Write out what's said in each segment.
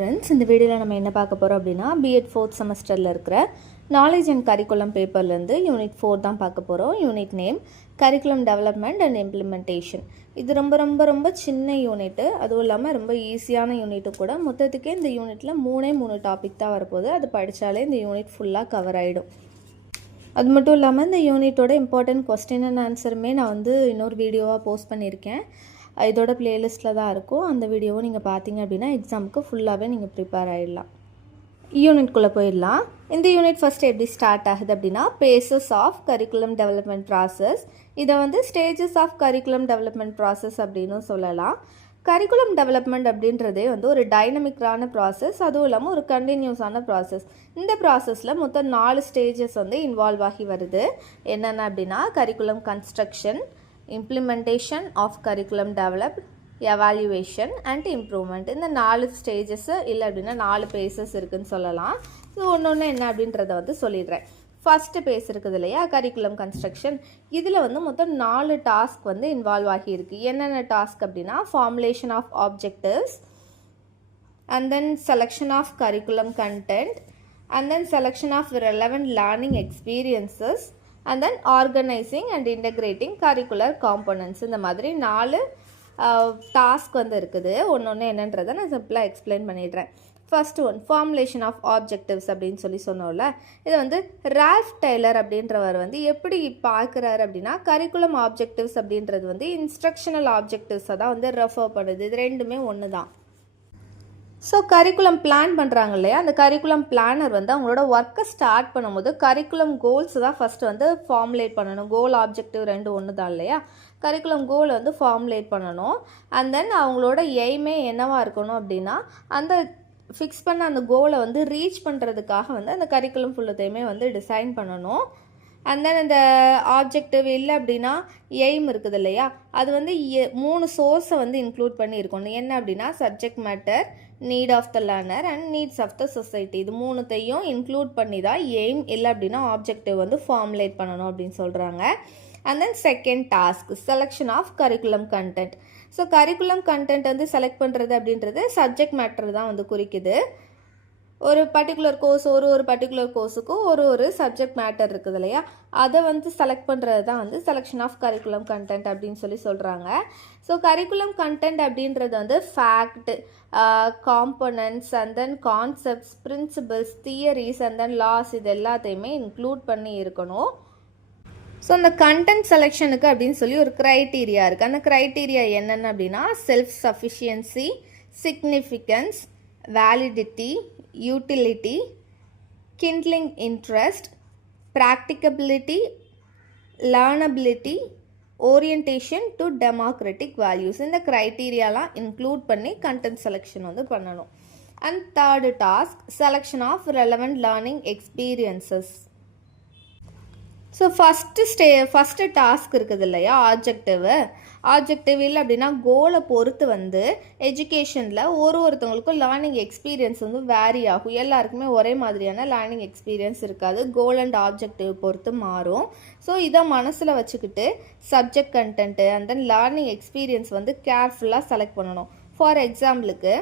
Friends, இந்த வீடியோவில் நம்ம என்ன பார்க்க போகிறோம் அப்படின்னா பிஎட் 4th செமஸ்டரில் இருக்கிற நாலேஜ் அண்ட் கரிக்குலம் பேப்பர்லேருந்து யூனிட் 4 தான் பார்க்க போகிறோம். Unit name curriculum development and implementation. இது ரொம்ப ரொம்ப ரொம்ப சின்ன யூனிட்டு, அதுவும் இல்லாமல் ரொம்ப ஈஸியான யூனிட்டு கூட. மொத்தத்துக்கே இந்த யூனிட்டில் 3 டாபிக் தான் வரப்போகுது. அது படித்தாலே இந்த யூனிட் ஃபுல்லாக கவர் ஆகிடும். அது மட்டும் இல்லாமல் இந்த யூனிட்டோட இம்பார்ட்டன்ட் கொஸ்டின் அண்ட் ஆன்சருமே நான் இன்னொரு வீடியோவாக போஸ்ட் பண்ணியிருக்கேன். இதோட பிளேலிஸ்ட்டில் தான் இருக்கும். அந்த வீடியோவும் நீங்கள் பார்த்தீங்க அப்படின்னா எக்ஸாமுக்கு ஃபுல்லாகவே நீங்கள் ப்ரிப்பேர் ஆகிடலாம். யூனிட்குள்ளே போயிடலாம். இந்த யூனிட் ஃபஸ்ட்டு எப்படி ஸ்டார்ட் ஆகுது அப்படின்னா phases of curriculum development process. இதை stages of curriculum development process அப்படின்னு சொல்லலாம். கரிக்குலம் டெவலப்மெண்ட் அப்படின்றதே ஒரு டைனமிக்கான ப்ராசஸ், அதுவும் இல்லாமல் ஒரு கண்டினியூஸான ப்ராசஸ். இந்த ப்ராசஸில் மொத்தம் 4 ஸ்டேஜஸ் இன்வால்வ் ஆகி வருது. என்னென்ன அப்படின்னா curriculum construction, implementation of curriculum developed, evaluation and improvement. இந்த 4 ஸ்டேஜஸ் இல்லை அப்படின்னா 4 பேசஸ் இருக்குதுன்னு சொல்லலாம். ஸோ ஒன்று என்ன அப்படின்றத சொல்லிடுறேன். ஃபஸ்ட்டு பேஸ் இருக்குது இல்லையா, கரிக்குலம் கன்ஸ்ட்ரக்ஷன். இதில் மொத்தம் 4 டாஸ்க் இன்வால்வ் ஆகியிருக்கு. என்னென்ன டாஸ்க் அப்படின்னா formulation of objectives, and then selection of curriculum content, and then selection of relevant learning experiences, and then organizing and integrating curricular components. இந்த மாதிரி 4 டாஸ்க் இருக்குது. ஒன்று என்னன்றதை நான் சிம்பிளாக எக்ஸ்பிளைன் பண்ணிடுறேன். First one formulation of objectives அப்படின்னு சொன்னோம்ல. இது ரால்ஃப் டெய்லர் அப்படின்றவர் எப்படி பார்க்குறாரு அப்படின்னா கரிக்குலம் ஆப்ஜெக்டிவ்ஸ் அப்படின்றது இன்ஸ்ட்ரக்ஷனல் ஆப்ஜெக்டிவ்ஸை தான் ரெஃபர் பண்ணுது. இது ரெண்டுமே ஒன்று தான். ஸோ கரிக்குலம் பிளான் பண்ணுறாங்க இல்லையா, அந்த கரிக்குலம் பிளானர் அவங்களோட ஒர்க்கை ஸ்டார்ட் பண்ணும்போது கரிக்குலம் கோல்ஸ் தான் ஃபஸ்ட்டு ஃபார்முலேட் பண்ணணும். கோல் ஆப்ஜெக்டிவ் ரெண்டு ஒன்று தான் இல்லையா. கரிக்குலம் கோல் ஃபார்முலேட் பண்ணணும். அண்ட் தென் அவங்களோட எய்மே என்னவாக இருக்கணும் அப்படின்னா அந்த ஃபிக்ஸ் பண்ண அந்த கோலை ரீச் பண்ணுறதுக்காக அந்த கரிக்குலம் ஃபுல்லத்தையுமே டிசைன் பண்ணணும். அண்ட் தென் இந்த ஆப்ஜெக்டிவ் இல்லை அப்படின்னா எய்ம் இருக்குது இல்லையா, அது 3 சோர்ஸை இன்க்ளூட் பண்ணி இருக்கணும். என்ன அப்படின்னா subject matter, need of the learner and needs of the society. இது 3த்தையும் இன்க்ளூட் பண்ணி தான் எய்ம் இல்லை அப்படின்னா ஆப்ஜெக்டிவ் ஃபார்முலேட் பண்ணணும் அப்படின்னு சொல்கிறாங்க. And then second task selection of curriculum content. So curriculum content select பண்ணுறது அப்படின்றது சப்ஜெக்ட் மேட்டர் தான் குறிக்குது. ஒரு பர்டிகுலர் கோர்ஸ் ஒரு பர்டிகுலர் கோர்ஸுக்கும் ஒரு சப்ஜெக்ட் மேட்டர் இருக்குது இல்லையா, அதை செலக்ட் பண்ணுறது தான் செலெக்ஷன் ஆஃப் கரிக்குலம் கண்டென்ட் அப்படின்னு சொல்கிறாங்க. ஸோ கரிக்குலம் கண்டென்ட் அப்படின்றது fact, components, and then concepts, principles, theories, and then laws, இது எல்லாத்தையுமே இன்க்ளூட் பண்ணி இருக்கணும். ஸோ அந்த கண்டென்ட் செலெக்ஷனுக்கு அப்படின்னு ஒரு க்ரைட்டீரியா இருக்குது. அந்த க்ரைட்டீரியா என்னென்ன அப்படின்னா self sufficiency, significance, validity, utility, kindling interest, practicability, learnability, orientation to democratic values. இந்த க்ரைட்டீரியாலாம் இன்க்ளூட் பண்ணி கண்டென்ட் செலெக்ஷன் பண்ணணும். And third task selection of relevant learning experiences. So first task இருக்குது இல்லையா ஆப்ஜெக்டிவ் இல்லை அப்படின்னா கோலை பொறுத்து எஜுகேஷனில் ஒருத்தவங்களுக்கும் லேர்னிங் எக்ஸ்பீரியன்ஸ் வேரி ஆகும். எல்லாருக்குமே ஒரே மாதிரியான லேர்னிங் எக்ஸ்பீரியன்ஸ் இருக்காது. கோல் அண்ட் ஆப்ஜெக்டிவ் பொறுத்து மாறும். ஸோ இதை மனசில் வச்சுக்கிட்டு subject content and then learning experience கேர்ஃபுல்லாக செலக்ட் பண்ணணும். ஃபார் எக்ஸாம்பிளுக்கு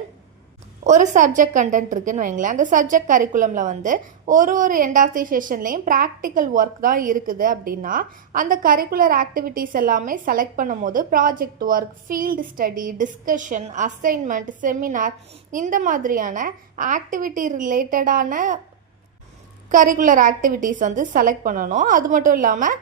ஒரு சப்ஜெக்ட் கண்டென்ட் இருக்குன்னு வைங்களேன். அந்த சப்ஜெக்ட் கரிக்குலமில் ஒரு எண்ட் ஆஃப் தி செஷன்லேயும் ப்ராக்டிக்கல் ஒர்க் தான் இருக்குது அப்படின்னா அந்த கரிக்குலர் ஆக்டிவிட்டீஸ் எல்லாமே செலக்ட் பண்ணும் போது project work, field study, discussion, assignment, seminar, இந்த மாதிரியான ஆக்டிவிட்டி ரிலேட்டடான கரிக்குலர் ஆக்டிவிட்டீஸ் செலக்ட் பண்ணணும். அது மட்டும் இல்லாமல்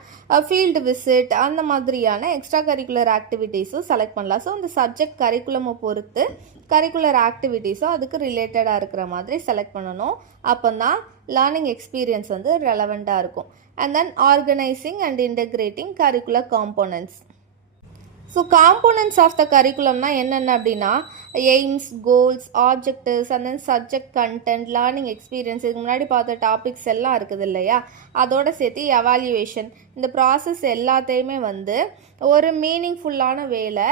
ஃபீல்டு விசிட், அந்த மாதிரியான எக்ஸ்ட்ரா கரிக்குலர் ஆக்டிவிட்டீஸும் செலக்ட் பண்ணலாம். ஸோ அந்த சப்ஜெக்ட் கரிக்குலமை பொறுத்து கரிக்குலர் ஆக்டிவிட்டீஸும் அதுக்கு ரிலேட்டடாக இருக்கிற மாதிரி செலக்ட் பண்ணணும். அப்போ தான் லேர்னிங் எக்ஸ்பீரியன்ஸ் ரெலவெண்ட்டாக இருக்கும். And then organising and integrating curricular components. So components of the கரிக்குலம்னா என்னென்ன அப்படின்னா aims, goals, objectives, and then subject content, learning experience, இதுக்கு முன்னாடி பார்த்த டாபிக்ஸ் எல்லாம் இருக்குது இல்லையா, அதோட சேர்த்து எவால்யூவேஷன். இந்த ப்ராசஸ் எல்லாத்தையுமே ஒரு மீனிங்ஃபுல்லான வேலை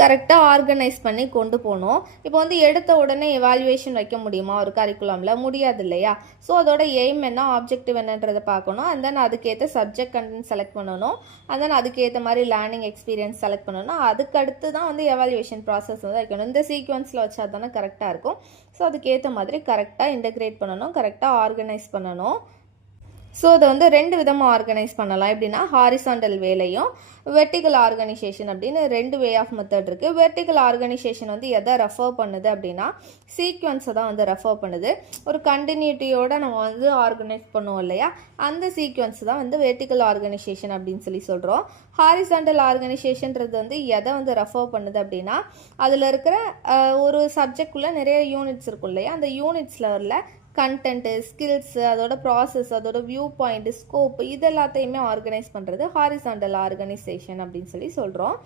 கரெக்டாக ஆர்கனைஸ் பண்ணி கொண்டு போகணும். இப்போ வந்து எடுத்த உடனே எவாலுவேஷன் வைக்க முடியுமா ஒரு கரிக்குலமில்? முடியாது இல்லையா? ஸோ அதோட எய்ம் என்ன, ஆப்ஜெக்டிவ் என்னன்றதை பார்க்கணும். அண்ட் தென் அதுக்கேற்ற சப்ஜெக்ட் கண்டென்ட் செலக்ட் பண்ணணும். அண்ட் தென் அதுக்கேற்ற மாதிரி லேர்னிங் எக்ஸ்பீரியன்ஸ் செலக்ட் பண்ணணும். அதுக்கடுத்து தான் வந்து எவாலுவேஷன் ப்ராசஸ் வந்து வைக்கணும். இந்த சீக்வன்ஸில் வச்சா தானே கரெக்டாக இருக்கும். ஸோ அதுக்கேற்ற மாதிரி கரெக்டாக இன்டகிரேட் பண்ணணும், கரெக்டாக ஆர்கனைஸ் பண்ணணும். ஸோ அதை வந்து 2 விதமாக ஆர்கனைஸ் பண்ணலாம். எப்படின்னா ஹாரிசாண்டல் வேலையும் வெர்டிகல் ஆர்கனைசேஷன் அப்படின்னு 2 வே ஆஃப் மெத்தட் இருக்குது. வெர்டிகல் ஆர்கனைசேஷன் வந்து எதை ரெஃபர் பண்ணுது அப்படின்னா சீக்வன்ஸை தான் வந்து ரெஃபர் பண்ணுது. ஒரு கண்டினியூட்டியோடு நம்ம வந்து ஆர்கனைஸ் பண்ணுவோம் இல்லையா, அந்த சீக்வன்ஸ் தான் வந்து வெர்டிகல் ஆர்கனைசேஷன் அப்படின்னு சொல்கிறோம். ஹாரிசாண்டல் ஆர்கனைசேஷன்றது வந்து எதை வந்து ரெஃபர் பண்ணுது அப்படின்னா அதில் இருக்கிற ஒரு சப்ஜெக்டுக்குள்ளே நிறைய யூனிட்ஸ் இருக்கும் இல்லையா, அந்த யூனிட்ஸ் லெவலில் கண்டென்ட்டு, ஸ்கில்ஸு, அதோட ப்ராசஸ், அதோட வியூ பாயிண்ட்டு, ஸ்கோப்பு, இது எல்லாத்தையுமே ஆர்கனைஸ் பண்ணுறது ஹாரிசாண்டல் ஆர்கனைசேஷன் அப்படின்னு சொல்கிறோம்.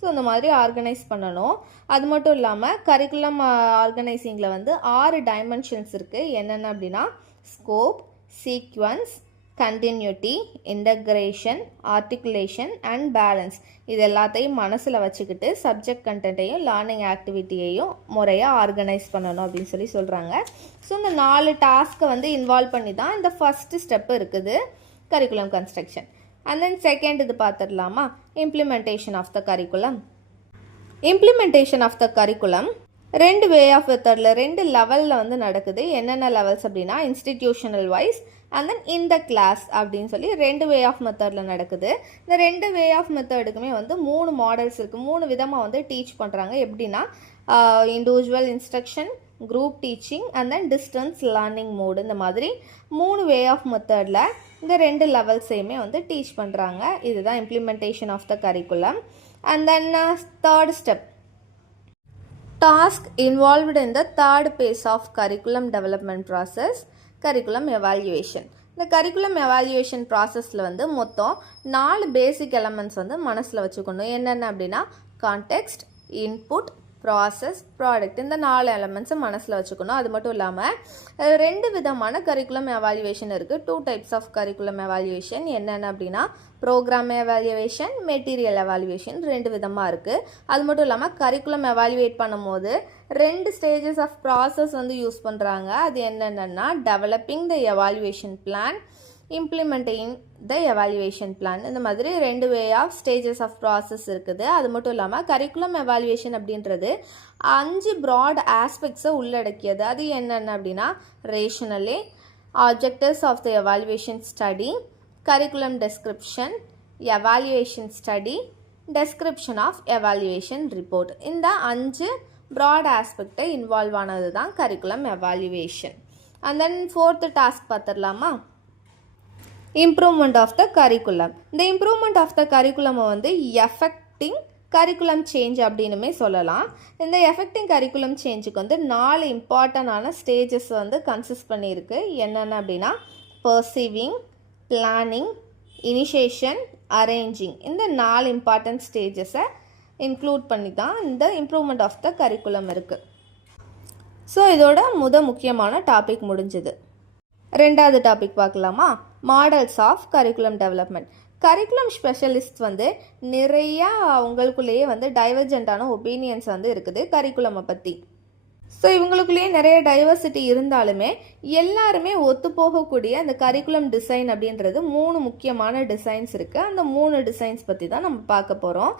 ஸோ இந்த மாதிரி ஆர்கனைஸ் பண்ணணும். அது மட்டும் இல்லாமல் கரிக்குலம் ஆர்கனைசிங்கில் வந்து 6 டைமென்ஷன்ஸ் இருக்குது. என்னென்ன அப்படின்னா scope, sequence, continuity, integration, articulation and balance. இது எல்லாத்தையும் மனசில் வச்சுக்கிட்டு சப்ஜெக்ட் கண்டென்ட்டையும் லேர்னிங் ஆக்டிவிட்டியையும் முறையாக ஆர்கனைஸ் பண்ணணும் அப்படின்னு சொல்கிறாங்க. ஸோ இந்த 4 டாஸ்க்கை வந்து இன்வால்வ் பண்ணி தான் இந்த ஃபஸ்ட்டு ஸ்டெப்பு இருக்குது curriculum construction. And then second இது பார்த்துடலாமா, implementation of the curriculum. Implementation of the curriculum 2 way of மெத்தடில் 2 லெவலில் வந்து நடக்குது. என்னென்ன லெவல்ஸ் அப்படின்னா இன்ஸ்டிடியூஷனல் வைஸ் அண்ட் தென் இந்த கிளாஸ் அப்படின்னு சொல்லி 2 வே ஆஃப் மெத்தடில் நடக்குது. இந்த 2 வே ஆஃப் மெத்தடுக்குமே வந்து 3 மாடல்ஸ் இருக்குது. 3 விதமாக வந்து டீச் பண்ணுறாங்க. எப்படின்னா individual instruction, group teaching and then distance learning mode. இந்த மாதிரி 3 வே ஆஃப் மெத்தடில் இந்த 2 லெவல்ஸையுமே வந்து டீச் பண்ணுறாங்க. இதுதான் implementation of the curriculum. And then third step, task involved in the third phase of curriculum development process, curriculum evaluation. இந்த curriculum evaluation ப்ராசஸில் வந்து மொத்தம் 4 பேசிக் எலமெண்ட்ஸ் வந்து மனசில் வச்சுக்கணும். என்னென்ன அப்படின்னா கான்டெக்ஸ்ட், இன்புட், ப்ராசஸ், ப்ராடக்ட். இந்த 4 எலமெண்ட்ஸை மனசில் வச்சுக்கணும். அது மட்டும் இல்லாமல் 2 விதமான கரிக்குலம் எவாலுவேஷன் இருக்குது. 2 டைப்ஸ் ஆஃப் கரிக்குலம் எவாலுவேஷன். என்னென்ன அப்படின்னா ப்ரோக்ராம் எவாலுவேஷன், மெட்டீரியல் எவாலுவேஷன், 2 விதமாக இருக்குது. அது மட்டும் இல்லாமல் கரிக்குலம் எவாலுவேட் பண்ணும்போது 2 ஸ்டேஜஸ் ஆஃப் ப்ராசஸ் வந்து யூஸ் பண்ணுறாங்க. அது என்னென்னா developing the evaluation plan, implementing the evaluation plan. இந்த மாதிரி 2 way of stages of process இருக்குது. அது மட்டும் இல்லாமல் கரிக்குலம் எவாலுவேஷன் அப்படின்றது 5 ப்ராட் ஆஸ்பெக்ட்ஸை உள்ளடக்கியது. அது என்னென்ன அப்படின்னா rationale, objectives of the evaluation study, curriculum description, evaluation study, description of evaluation report. இந்த 5 broad aspect இன்வால்வ் ஆனது தான் curriculum evaluation. And then fourth task பார்த்துடலாமா, improvement of the curriculum. இந்த improvement of the curriculum வந்து affecting curriculum change அப்படின்னுமே சொல்லலாம். இந்த affecting curriculum சேஞ்சுக்கு வந்து 4 இம்பார்ட்டண்டான ஸ்டேஜஸ் வந்து கன்சிஸ்ட் பண்ணியிருக்கு. என்னென்ன அப்படின்னா பர்சீவிங், பிளானிங், இனிஷியேஷன், அரேஞ்சிங். இந்த 4 இம்பார்ட்டன்ட் ஸ்டேஜஸை இன்க்ளூட் பண்ணி தான் இந்த இம்ப்ரூவ்மெண்ட் ஆஃப் த கரிக்குலம் இருக்குது. ஸோ இதோட முக்கியமான டாபிக் முடிஞ்சுது. 2வது டாபிக் பார்க்கலாமா, models of curriculum development. Curriculum specialist வந்து நிறையா உங்களுக்குள்ளேயே வந்து டைவர்ஜென்ட்டான ஒப்பீனியன்ஸ் வந்து இருக்குது கரிக்குலமை பற்றி. ஸோ இவங்களுக்குள்ளேயே நிறைய டைவர்சிட்டி இருந்தாலுமே எல்லாருமே ஒத்து போகக்கூடிய அந்த கரிக்குலம் டிசைன் அப்படின்றது 3 முக்கியமான டிசைன்ஸ் இருக்குது. அந்த 3 டிசைன்ஸ் பற்றி தான் நம்ம பார்க்க போகிறோம்.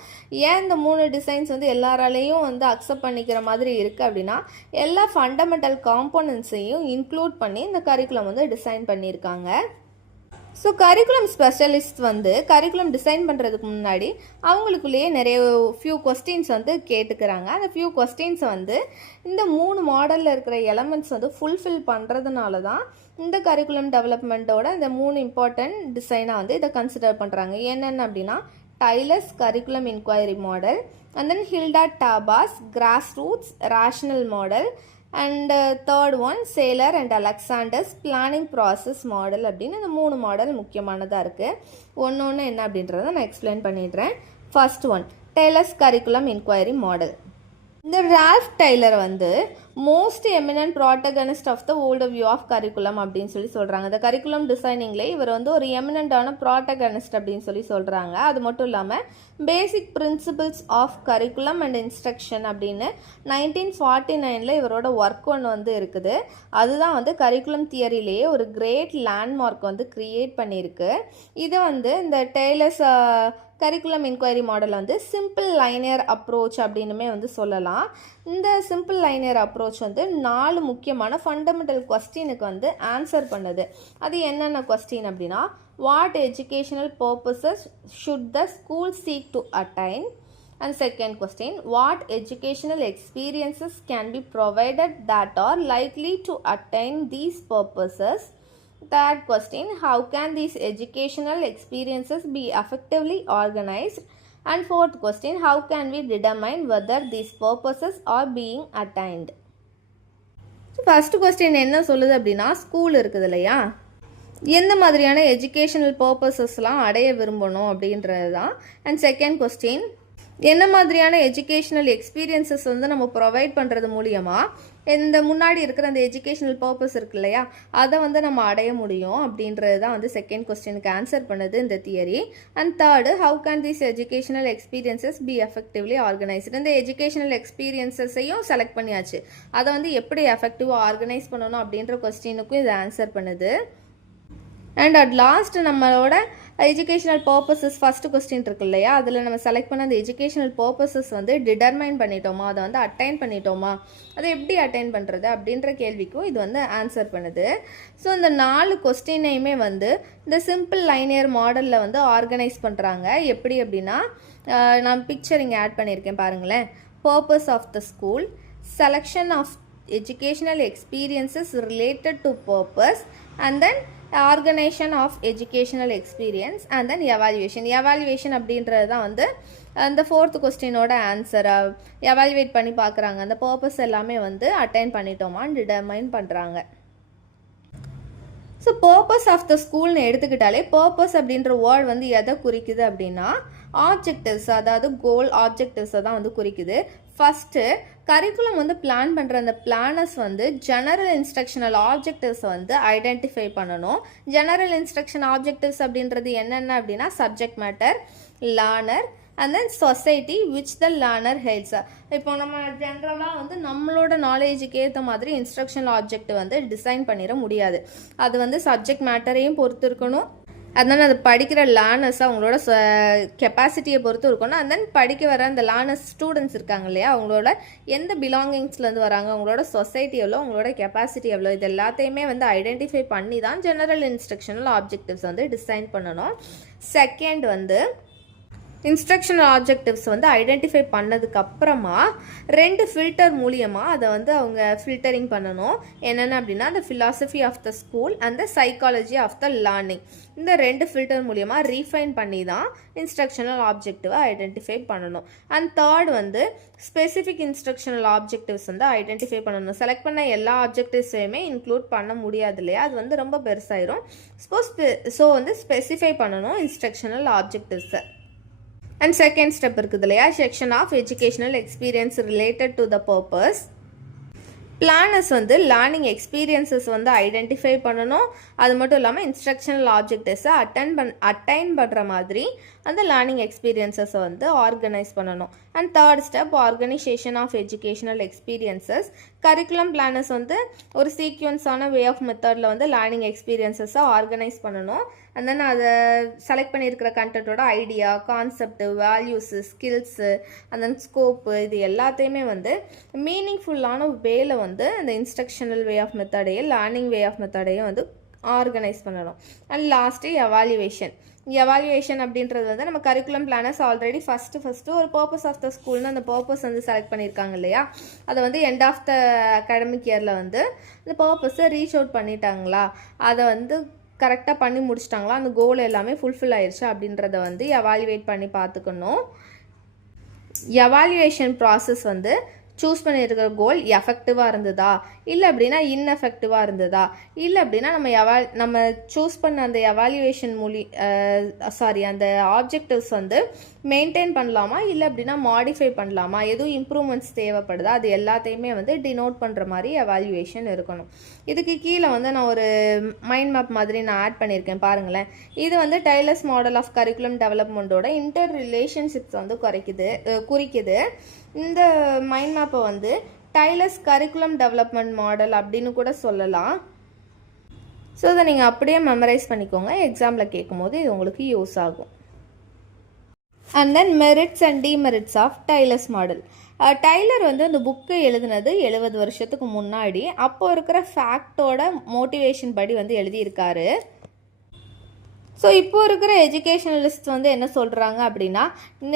ஏன் இந்த 3 டிசைன்ஸ் வந்து எல்லாராலையும் வந்து அக்செப்ட் பண்ணிக்கிற மாதிரி இருக்குது அப்படின்னா எல்லா ஃபண்டமெண்டல் காம்போனன்ட்ஸையும் இன்க்ளூட் பண்ணி இந்த கரிக்குலம் வந்து டிசைன் பண்ணியிருக்காங்க. ஸோ கரிக்குலம் ஸ்பெஷலிஸ்ட் வந்து கரிக்குலம் டிசைன் பண்ணுறதுக்கு முன்னாடி அவங்களுக்குள்ளேயே நிறைய ஃபியூ கொஸ்டின்ஸ் வந்து கேட்டுக்கிறாங்க. அந்த ஃபியூ கொஸ்டின்ஸை வந்து இந்த 3 மாடலில் இருக்கிற எலமெண்ட்ஸ் வந்து ஃபுல்ஃபில் பண்ணுறதுனால தான் இந்த கரிக்குலம் டெவலப்மெண்ட்டோட இந்த 3 இம்பார்ட்டன்ட் டிசைனாக வந்து இதை கன்சிடர் பண்ணுறாங்க. என்னென்ன அப்படின்னா Tyler's curriculum inquiry model, and then Hilda Taba's grass roots rational model, and third one Saylor and Alexander's planning process model அப்படின்னு இந்த 3 மாடல் முக்கியமானதாக இருக்குது. ஒன்று என்ன அப்படின்றத நான் எக்ஸ்பிளைன் பண்ணிடுறேன். First one Tyler's curriculum inquiry model. இந்த ரால்ஃப் டெய்லர் வந்து most eminent protagonist of the old view of curriculum அப்படின்னு சொல்கிறாங்க. இந்த கரிக்குலம் டிசைனிங்ல இவர் வந்து ஒரு எமினண்டான ப்ராட்டகனிஸ்ட் அப்படின்னு சொல்கிறாங்க. அது மட்டும் இல்லாமல் basic principles of curriculum and instruction அப்படின்னு 1949 இவரோட ஒர்க் ஒன்று வந்து இருக்குது. அதுதான் வந்து கரிக்குலம் தியரிலேயே ஒரு கிரேட் லேண்ட்மார்க் வந்து கிரியேட் பண்ணியிருக்கு. இது வந்து இந்த டெய்லர்ஸ் கரிக்குலம் இன்கொயரி மாடல் வந்து சிம்பிள் லைனியர் அப்ரோச் அப்படின்னுமே வந்து சொல்லலாம். இந்த சிம்பிள் லைனியர் அப்ரோச் வந்து 4 முக்கியமான ஃபண்டமெண்டல் கொஸ்டினுக்கு வந்து ஆன்சர் பண்ணுது. அது என்னென்ன கொஸ்டின் அப்படின்னா, what educational purposes should the school seek to attain? And second question, what educational experiences can be provided that are likely to attain these purposes? Third question, how can these educational experiences be effectively organized? And fourth question, how can we determine whether these purposes are being attained? First question என்ன சொல்லுது அப்படின்னா, school இருக்குது இல்லையா, எந்த மாதிரியான educational பர்பஸஸ்லாம் அடைய விரும்பணும் அப்படின்றது தான். அண்ட் செகண்ட் கொஸ்டின், என்ன மாதிரியான எஜுகேஷ்னல் எக்ஸ்பீரியன்ஸஸ் வந்து நம்ம ப்ரொவைட் பண்ணுறது மூலியமாக இந்த முன்னாடி இருக்கிற அந்த எஜுகேஷ்னல் பர்பஸ் இருக்கு இல்லையா, அதை வந்து நம்ம அடைய முடியும் அப்படின்றது தான் வந்து செகண்ட் கொஸ்டினுக்கு ஆன்சர் பண்ணுது இந்த theory. And third, how can these educational experiences be effectively organised? இந்த எஜுகேஷனல் எக்ஸ்பீரியன்ஸஸையும் செலக்ட் பண்ணியாச்சு, அதை வந்து எப்படி எஃபெக்டிவாக ஆர்கனைஸ் பண்ணணும் அப்படின்ற கொஸ்டினுக்கும் இது ஆன்சர் பண்ணுது. அண்ட் அட் லாஸ்ட் நம்மளோட எஜுகேஷனல் பர்பஸஸ் ஃபஸ்ட்டு கொஸ்டின் இருக்கு இல்லையா, அதில் நம்ம செலக்ட் பண்ண அந்த எஜுகேஷனல் பர்பஸஸ் வந்து டிட்டர்மைன் பண்ணிட்டோமா, அதை வந்து அட்டைன் பண்ணிட்டோமா, அதை எப்படி அட்டைன் பண்ணுறது அப்படின்ற கேள்விக்கும் இது வந்து ஆன்சர் பண்ணுது. ஸோ இந்த 4 கொஸ்டினையுமே வந்து இந்த சிம்பிள் லைனியர் மாடலில் வந்து ஆர்கனைஸ் பண்ணுறாங்க. எப்படி அப்படின்னா, நான் பிக்சர் இங்கே ஆட் பண்ணியிருக்கேன் பாருங்களேன். Purpose of the school, selection of educational experiences related to purpose, and then organisation of educational experience, and then evaluation அப்படின்றது தான் வந்து அந்த 4th கொஸ்டினோட ஆன்சரை எவாலுவேட் பண்ணி பார்க்குறாங்க. அந்த பர்பஸ் எல்லாமே வந்து அட்டைன் பண்ணிட்டோமான்னு டிட்டர்மைன் பண்ணுறாங்க. ஸோ பர்பஸ் ஆஃப் த ஸ்கூல்னு எடுத்துக்கிட்டாலே பர்பஸ் அப்படின்ற வேர்ட் வந்து எதை குறிக்குது அப்படின்னா, ஆப்ஜெக்டிவ்ஸ், அதாவது கோல் ஆப்ஜெக்டிவ்ஸை தான் வந்து குறிக்குது. ஃபஸ்ட்டு கரிக்குலம் வந்து பிளான் பண்ணுற அந்த பிளானர்ஸ் வந்து ஜெனரல் இன்ஸ்ட்ரக்ஷனல் ஆப்ஜெக்டிவ்ஸை வந்து ஐடென்டிஃபை பண்ணணும். ஜெனரல் இன்ஸ்ட்ரக்ஷன் ஆப்ஜெக்டிவ்ஸ் அப்படின்றது என்னென்ன அப்படின்னா, subject matter, learner, and then society which the learner helps. இப்போ நம்ம ஜென்ரலாக வந்து நம்மளோட நாலேஜுக்கு ஏற்ற மாதிரி இன்ஸ்ட்ரக்ஷனல் ஆப்ஜெக்ட் வந்து டிசைன் பண்ணிட முடியாது. அது வந்து சப்ஜெக்ட் மேட்டரையும் பொறுத்து இருக்கணும், அதனால் அது படிக்கிற லேர்னர்ஸ் அவங்களோட கெப்பாசிட்டியை பொறுத்து இருக்கணும். அண்ட் தென் படிக்க வர அந்த லேர்னர்ஸ் ஸ்டூடெண்ட்ஸ் இருக்காங்க இல்லையா, அவங்களோட எந்த பிலாங்கிங்ஸ்லேருந்து வராங்க, அவங்களோட சொசைட்டி எவ்வளோ, அவங்களோட கெப்பாசிட்டி எவ்வளோ, இது எல்லாத்தையுமே வந்து ஐடென்டிஃபை பண்ணி தான் ஜெனரல் இன்ஸ்ட்ரக்ஷனல் ஆப்ஜெக்டிவ்ஸ் வந்து டிசைன் பண்ணணும். செகண்ட் வந்து இன்ஸ்ட்ரக்ஷனல் ஆப்ஜெக்டிவ்ஸ் வந்து ஐடென்டிஃபை பண்ணதுக்கப்புறமா 2 ஃபில்டர் மூலியமாக அதை வந்து அவங்க ஃபில்டரிங் பண்ணணும். என்னென்ன அப்படின்னா, the philosophy of the school and the psychology of the learning. இந்த 2 ஃபில்டர் மூலியமாக ரீஃபைன் பண்ணி தான் இன்ஸ்ட்ரக்ஷனல் ஆப்ஜெக்டிவை ஐடென்டிஃபை பண்ணணும். அண்ட் தேர்ட் வந்து ஸ்பெசிஃபிக் இன்ஸ்ட்ரக்ஷனல் ஆப்ஜெக்டிவ்ஸ் வந்து ஐடென்டிஃபை பண்ணணும். செலக்ட் பண்ண எல்லா ஆப்ஜெக்டிவ்ஸையுமே இன்க்ளூட் பண்ண முடியாது இல்லையா, அது வந்து ரொம்ப பெருசாயிரும். ஸோ வந்து ஸ்பெசிஃபை பண்ணணும் இன்ஸ்ட்ரக்ஷனல் ஆப்ஜெக்டிவ்ஸை. அண்ட் செகண்ட் ஸ்டெப் இருக்குது இல்லையா, section of educational experience related to the purpose. Planners வந்து லேர்னிங் எக்ஸ்பீரியன்ஸஸ் வந்து ஐடென்டிஃபை பண்ணணும். அது மட்டும் இல்லாமல் இன்ஸ்ட்ரக்ஷனல் ஆப்ஜெக்டிவ்ஸை அட்டைன் பண்ணுற மாதிரி அந்த லேர்னிங் எக்ஸ்பீரியன்ஸஸை வந்து ஆர்கனைஸ் பண்ணணும். And third step, organisation of educational experiences. Curriculum planners வந்து ஒரு சீக்வன்ஸான வே ஆஃப் மெத்தடில் வந்து லேர்னிங் எக்ஸ்பீரியன்ஸஸை ஆர்கனைஸ் பண்ணணும். அண்ட் தென் அதை செலக்ட் பண்ணியிருக்கிற கண்டென்ட்டோட idea, concept, values, skills, and then scope, இது எல்லாத்தையுமே வந்து மீனிங்ஃபுல்லான வேல வந்து அந்த இன்ஸ்ட்ரக்ஷனல் வே ஆஃப் மெத்தடையே லேர்னிங் வே ஆஃப் மெத்தடையே வந்து ஆர்கனைஸ் பண்ணணும். அண்ட் லாஸ்ட்டு எவாலுவேஷன் அப்படின்றது வந்து நம்ம கரிக்குலம் பிளானர்ஸ் ஆல்ரெடி ஃபஸ்ட்டு ஒரு பர்பஸ் ஆஃப் த ஸ்கூல்னு அந்த பர்பஸ் வந்து செலக்ட் பண்ணியிருக்காங்க இல்லையா, அதை வந்து எண்ட் ஆஃப் த அகாடமிக் இயரில் வந்து அந்த பர்பஸை ரீச் அவுட் பண்ணிட்டாங்களா, அதை வந்து கரெக்டாக பண்ணி முடிச்சிட்டாங்களா, அந்த கோல் எல்லாமே ஃபுல்ஃபில் ஆயிடுச்சு அப்படின்றத வந்து எவாலுவேட் பண்ணி பார்த்துக்கணும். எவாலுவேஷன் ப்ராசஸ் வந்து சூஸ் பண்ணியிருக்கிற கோல் எஃபெக்டிவாக இருந்ததா, இல்லை அப்படின்னா இன்எஃபெக்டிவாக இருந்ததா, இல்லை அப்படின்னா நம்ம சூஸ் பண்ண அந்த எவாலுவேஷன் அந்த ஆப்ஜெக்டிவ்ஸ் வந்து மெயின்டைன் பண்ணலாமா, இல்லை அப்படின்னா மாடிஃபை பண்ணலாமா, எதுவும் இம்ப்ரூவ்மெண்ட்ஸ் தேவைப்படுதா, அது எல்லாத்தையுமே வந்து டினோட் பண்ணுற மாதிரி எவாலுவேஷன் இருக்கணும். இதுக்கு கீழே வந்து நான் ஒரு மைண்ட் மேப் மாதிரி நான் ஆட் பண்ணியிருக்கேன் பாருங்களேன். இது வந்து டைலர்ஸ் மாடல் ஆஃப் கரிக்குலம் டெவலப்மெண்ட்டோட இன்டர் ரிலேஷன்ஷிப்ஸ் வந்து குறிக்குது. இந்த மைண்ட் மேப்பை வந்து டைலர்ஸ் கரிக்குலம் டெவலப்மெண்ட் மாடல் அப்படின்னு கூட சொல்லலாம். ஸோ இதை நீங்கள் அப்படியே மெமரைஸ் பண்ணிக்கோங்க, எக்ஸாமில் கேட்கும்போது இது உங்களுக்கு யூஸ் ஆகும். And then merits and demerits of Tyler's model. Tyler வந்து அந்த புக்கை எழுதுனது 70 வருஷத்துக்கு முன்னாடி. அப்போ இருக்கிற ஃபேக்டோட மோட்டிவேஷன் படி வந்து எழுதியிருக்காரு. ஸோ இப்போ இருக்கிற எஜுகேஷனலிஸ்ட் வந்து என்ன சொல்கிறாங்க அப்படின்னா,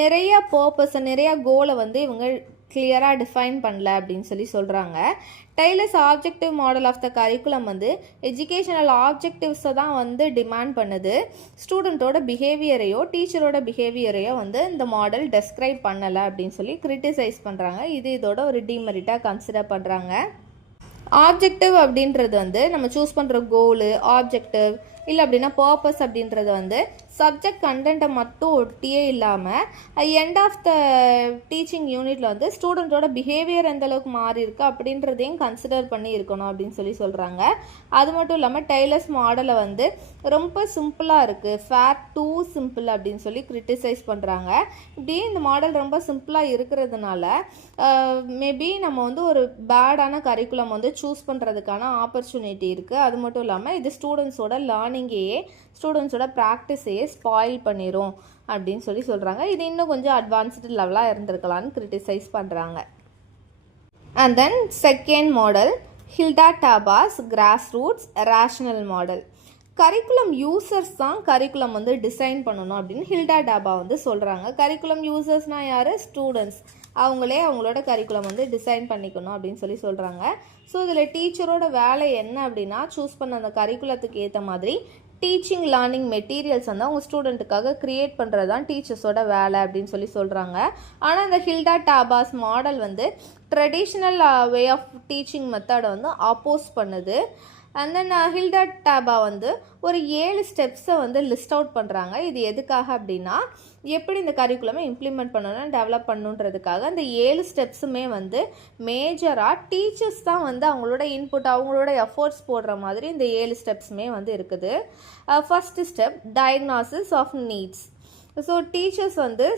நிறைய பர்பஸை நிறையா கோலை வந்து இவங்க கிளியராக டிஃபைன் பண்ணல அப்படின்னு சொல்கிறாங்க. Tyler's objective model of the curriculum வந்து எஜுகேஷனல் ஆப்ஜெக்டிவ்ஸை தான் வந்து டிமாண்ட் பண்ணுது. ஸ்டூடெண்ட்டோட பிஹேவியரையோ டீச்சரோட பிஹேவியரையோ வந்து இந்த மாடல் டெஸ்கிரைப் பண்ணலை அப்படின்னு கிரிட்டிசைஸ் பண்ணுறாங்க. இது இதோட ஒரு டிமெரிட்டாக கன்சிடர் பண்ணுறாங்க. ஆப்ஜெக்டிவ் அப்படின்றது வந்து நம்ம சூஸ் பண்ணுற கோலு, ஆப்ஜெக்டிவ் இல்லை அப்படின்னா பர்பஸ் அப்படின்றது வந்து சப்ஜெக்ட் கண்டென்ட்டை மட்டும் ஒட்டியே இல்லாமல் எண்ட் ஆஃப் த டீச்சிங் யூனிட்டில் வந்து ஸ்டூடெண்ட்டோட பிஹேவியர் எந்தளவுக்கு மாறி இருக்குது அப்படின்றதையும் கன்சிடர் பண்ணி இருக்கணும் அப்படின்னு சொல்கிறாங்க. அது மட்டும் இல்லாமல் டைலர்ஸ் மாடலை வந்து ரொம்ப சிம்பிளாக இருக்குது, ஃபேர் டூ சிம்பிள் அப்படின்னு கிரிட்டிசைஸ் பண்ணுறாங்க. இப்படி இந்த மாடல் ரொம்ப சிம்பிளாக இருக்கிறதுனால மேபி நம்ம வந்து ஒரு பேடான கரிக்குலம் வந்து சூஸ் பண்ணுறதுக்கான ஆப்பர்ச்சுனிட்டி இருக்குது. அது மட்டும் இல்லாமல் இது ஸ்டூடெண்ட்ஸோட லேர்னிங்கையே ஸ்டூடெண்ட்ஸோட ப்ராக்டிஸையே ஸ்பாயில் பண்ணிடும் அப்படின்னு சொல்கிறாங்க. இது இன்னும் கொஞ்சம் அட்வான்ஸ்டு லெவலாக இருந்திருக்கலான்னு கிரிட்டிசைஸ் பண்ணுறாங்க. And then second model, Hilda Taba's grass roots rational model. Curriculum users தான் கரிக்குலம் வந்து டிசைன் பண்ணணும் அப்படின்னு ஹில்டா டாபா வந்து சொல்கிறாங்க. கரிக்குலம் யூசர்ஸ்னால் யார்? ஸ்டூடெண்ட்ஸ். அவங்களே அவங்களோட கரிக்குலம் வந்து டிசைன் பண்ணிக்கணும் அப்படின்னு சொல்கிறாங்க. ஸோ இதில் டீச்சரோட வேலை என்ன அப்படின்னா, சூஸ் பண்ண அந்த கரிக்குலத்துக்கு ஏற்ற மாதிரி டீச்சிங் லேர்னிங் மெட்டீரியல்ஸ் வந்து அவங்க ஸ்டூடெண்ட்டுக்காக க்ரியேட் பண்ணுறது தான் டீச்சர்ஸோட வேலை அப்படின்னு சொல்கிறாங்க. ஆனால் இந்த ஹில்டா டாபாஸ் மாடல் வந்து ட்ரெடிஷ்னல் வே ஆஃப் டீச்சிங் மெத்தடை வந்து ஆப்போஸ் பண்ணுது. அண்ட் தென் ஹில்டா டாபா வந்து ஒரு 7 ஸ்டெப்ஸை வந்து லிஸ்ட் அவுட் பண்ணுறாங்க. இது எதுக்காக அப்படின்னா, எப்படி இந்த கரிக்குலமை இம்ப்ளிமெண்ட் பண்ணணும், டெவலப் பண்ணுன்றதுக்காக. அந்த 7 ஸ்டெப்ஸுமே வந்து மேஜராக டீச்சர்ஸ் தான் வந்து அவங்களோட இன்புட், அவங்களோட எஃபோர்ட்ஸ் போடுற மாதிரி இந்த 7 ஸ்டெப்ஸுமே வந்து இருக்குது. First step, diagnosis of needs. So teachers வந்து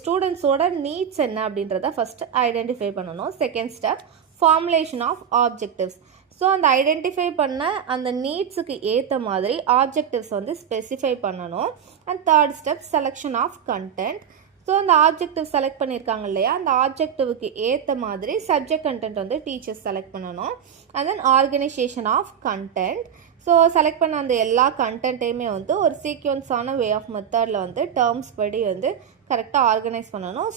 ஸ்டூடெண்ட்ஸோட நீட்ஸ் என்ன அப்படின்றத ஃபஸ்ட்டு ஐடென்டிஃபை பண்ணணும். Second step, formulation of objectives. So அந்த ஐடென்டிஃபை பண்ண அந்த நீட்ஸுக்கு ஏற்ற மாதிரி ஆப்ஜெக்டிவ்ஸ் வந்து ஸ்பெசிஃபை பண்ணணும். And third step, selection of content. So அந்த ஆப்ஜெக்டிவ் செலக்ட் பண்ணியிருக்காங்க இல்லையா, அந்த ஆப்ஜெக்டிவ்க்கு ஏற்ற மாதிரி சப்ஜெக்ட் கண்டென்ட் வந்து டீச்சர்ஸ் செலக்ட் பண்ணணும். And then organisation of content. So select பண்ண அந்த எல்லா கண்டென்ட்டையுமே வந்து ஒரு சீக்வன்ஸான வே ஆஃப் மெத்தடில் வந்து டேர்ம்ஸ் படி வந்து கரெக்டாக ஆர்கனைஸ் பண்ணணும்.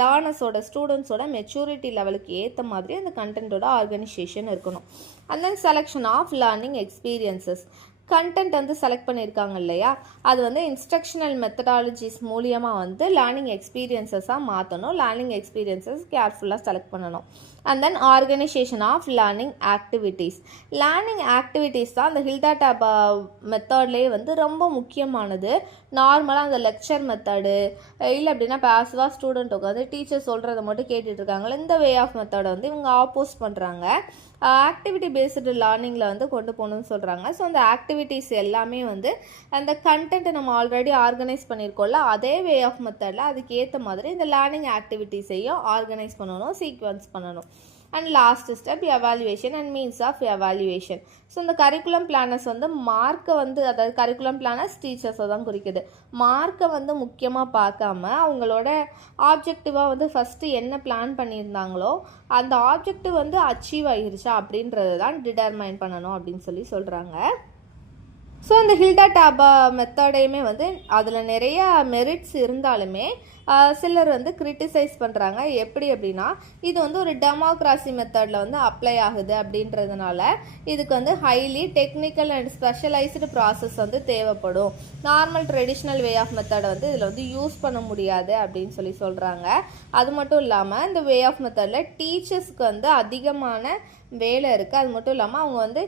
லேர்னர்ஸோட ஸ்டூடெண்ட்ஸோட மெச்சூரிட்டி லெவலுக்கு ஏற்ற மாதிரி அந்த கண்டென்ட்டோட ஆர்கனைசேஷன் இருக்கணும். And then selection of learning experiences. Content வந்து செலக்ட் பண்ணியிருக்காங்க இல்லையா, அது வந்து இன்ஸ்ட்ரக்ஷனல் மெத்தடாலஜிஸ் மூலியமாக வந்து லேர்னிங் எக்ஸ்பீரியன்ஸஸாக மாற்றணும். லேர்னிங் எக்ஸ்பீரியன்ஸஸ் கேர்ஃபுல்லாக செலக்ட் பண்ணணும். And then organisation of learning activities. Learning activities தான் அந்த ஹில்டா டாபா மெத்தட்லேயே வந்து ரொம்ப முக்கியமானது. நார்மலாக அந்த லெக்சர் மெத்தடு இல்லை அப்படின்னா பாசிவாக ஸ்டூடெண்ட் உட்காந்து டீச்சர் சொல்கிறத மட்டும் கேட்டுட்ருக்காங்களே, இந்த வே ஆஃப் மெத்தடை வந்து இவங்க ஆப்போஸ் பண்ணுறாங்க. ஆக்டிவிட்டி பேஸ்டு லேர்னிங்கில் வந்து கொண்டு போகணும்னு சொல்கிறாங்க. ஸோ அந்த ஆக்டிவிட்டீஸ் எல்லாமே வந்து அந்த கண்டென்ட்டை நம்ம ஆல்ரெடி ஆர்கனைஸ் பண்ணியிருக்கோம்ல, அதே வே ஆஃப் மெத்தடில் அதுக்கு ஏற்ற மாதிரி இந்த லேர்னிங் ஆக்டிவிட்டீஸையும் ஆர்கனைஸ் பண்ணணும், சீக்வன்ஸ் பண்ணணும். And last step, evaluation and means of evaluation. So இந்த கரிக்குலம் பிளானர்ஸ் வந்து மார்க்கை வந்து, அதாவது கரிக்குலம் பிளானர்ஸ் டீச்சர்ஸை தான் குறிக்குது. மார்க்கை வந்து முக்கியமாக பார்க்காம அவங்களோட ஆப்ஜெக்டிவாக வந்து ஃபஸ்ட்டு என்ன பிளான் பண்ணியிருந்தாங்களோ அந்த ஆப்ஜெக்டிவ் வந்து அச்சீவ் ஆகிருச்சா அப்படின்றது தான் டிட்டர்மைன் பண்ணணும் அப்படின்னு சொல்கிறாங்க. ஸோ அந்த ஹில்டா டாபா மெத்தடையுமே வந்து அதில் நிறைய மெரிட்ஸ் இருந்தாலுமே சிலர் வந்து கிரிட்டிசைஸ் பண்ணுறாங்க. எப்படி அப்படின்னா, இது வந்து ஒரு டெமோக்ராசி மெத்தடில் வந்து அப்ளை ஆகுது அப்படின்றதுனால இதுக்கு வந்து highly technical and specialised process வந்து தேவைப்படும். நார்மல் ட்ரெடிஷ்னல் வே ஆஃப் மெத்தடை வந்து இதில் வந்து யூஸ் பண்ண முடியாது அப்படின்னு சொல்கிறாங்க. அது மட்டும் இல்லாமல் இந்த வே ஆஃப் மெத்தடில் டீச்சர்ஸ்க்கு வந்து அதிகமான வேலை இருக்குது. அது மட்டும் இல்லாமல் அவங்க வந்து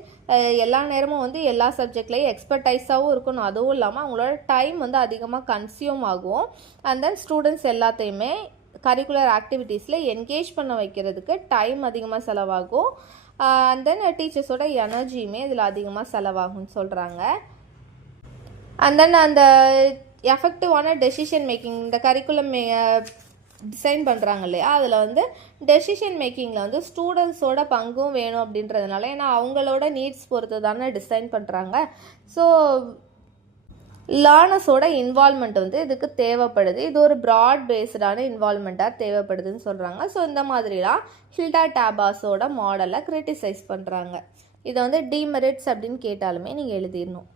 எல்லா நேரமும் வந்து எல்லா சப்ஜெக்ட்லேயும் எக்ஸ்பர்டைஸாகவும் இருக்கணும். அதுவும் இல்லாமல் அவங்களோட டைம் வந்து அதிகமாக கன்சியூம் ஆகும். அண்ட் தென் ஸ்டூடெண்ட்ஸ் எல்லாத்தையுமே கரிக்குலர் ஆக்டிவிட்டீஸில் என்கேஜ் பண்ண வைக்கிறதுக்கு டைம் அதிகமாக செலவாகும். அண்ட் தென் டீச்சர்ஸோட எனர்ஜியுமே இதில் அதிகமாக செலவாகும்னு சொல்கிறாங்க. அண்ட் தென் அந்த எஃபெக்டிவான டெசிஷன் மேக்கிங் இந்த கரிக்குலம் டிசைன் பண்ணுறாங்க இல்லையா, அதில் வந்து டெசிஷன் மேக்கிங்கில் வந்து ஸ்டூடெண்ட்ஸோட பங்கும் வேணும் அப்படின்றதுனால, ஏன்னா அவங்களோட நீட்ஸ் பொறுத்து தானே டிசைன் பண்ணுறாங்க. ஸோ லேர்னர்ஸோட இன்வால்மெண்ட் வந்து இதுக்கு தேவைப்படுது. இது ஒரு ப்ராட் பேஸ்டான இன்வால்மெண்ட்டாக தேவைப்படுதுன்னு சொல்கிறாங்க. ஸோ இந்த மாதிரிலாம் ஹில்டா டாபாஸோட மாடலை கிரிட்டிசைஸ் பண்ணுறாங்க. இதை வந்து டிமெரிட்ஸ் அப்படின்னு கேட்டாலுமே நீங்கள் எழுதிடணும்.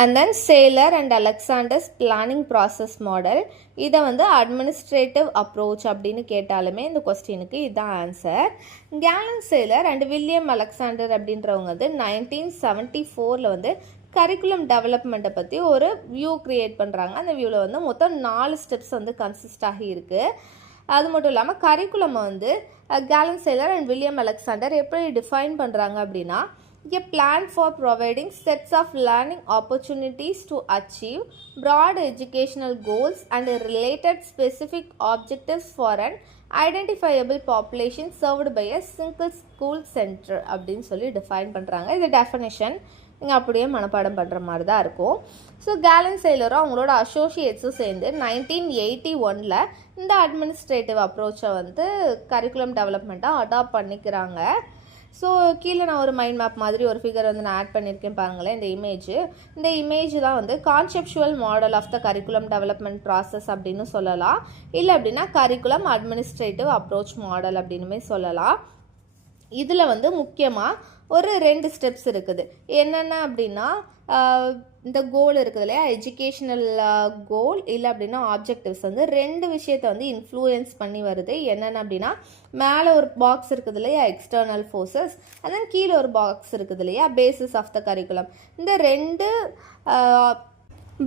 And then Saylor and Alexander's planning process model, இதை வந்து அட்மினிஸ்ட்ரேட்டிவ் அப்ரோச் அப்படின்னு கேட்டாலுமே இந்த கொஸ்டினுக்கு இதுதான் answer. Galen Saylor and William Alexander அப்படின்றவங்க வந்து 1974 வந்து கரிக்குலம் டெவலப்மெண்ட்டை பற்றி ஒரு வியூ க்ரியேட் பண்ணுறாங்க. அந்த வியூவில் வந்து மொத்தம் 4 ஸ்டெப்ஸ் வந்து கன்சிஸ்ட் ஆகி இருக்குது. அது மட்டும் இல்லாமல் கரிக்குலம் வந்து gallon Saylor and William Alexander எப்படி டிஃபைன் பண்ணுறாங்க அப்படின்னா, a plan for providing sets of learning opportunities to achieve broad educational goals and related specific objectives for an identifiable population served by a single school center அப்படின்னு சொல்லி define பண்ணுறாங்க. இது definition நீங்கள் அப்படியே மனப்பாடம் பண்ணுற மாதிரி தான் இருக்கும். ஸோ கேலன் சேலரும் அவங்களோட அசோசியேட்ஸும் சேர்ந்து 1981 இந்த அட்மினிஸ்ட்ரேட்டிவ் அப்ரோச்சை வந்து கரிக்குலம் டெவலப்மெண்ட்டாக அடாப்ட் பண்ணிக்கிறாங்க. ஸோ கீழே நான் ஒரு மைண்ட் மேப் மாதிரி ஒரு ஃபிகர் வந்து நான் ஆட் பண்ணியிருக்கேன் பாருங்களேன். இந்த இமேஜ் தான் வந்து conceptual model of the curriculum development process அப்படின்னு சொல்லலாம். இல்லை அப்படின்னா கரிக்குலம் அட்மினிஸ்ட்ரேட்டிவ் அப்ரோச் மாடல் அப்படின்னுமே சொல்லலாம். இதில் வந்து முக்கியமாக ஒரு 2 ஸ்டெப்ஸ் இருக்குது. என்னென்ன அப்படின்னா, இந்த கோல் இருக்குது இல்லையா, எஜுகேஷ்னல் கோல் இல்லை அப்படின்னா ஆப்ஜெக்டிவ்ஸ் வந்து 2 விஷயத்தை வந்து இன்ஃப்ளூயன்ஸ் பண்ணி வருது. என்னென்ன அப்படின்னா, மேலே ஒரு பாக்ஸ் இருக்குது இல்லையா எக்ஸ்டர்னல் ஃபோர்ஸஸ், and then கீழே ஒரு பாக்ஸ் இருக்குது இல்லையா பேசிஸ் ஆஃப் த கரிக்குலம். இந்த 2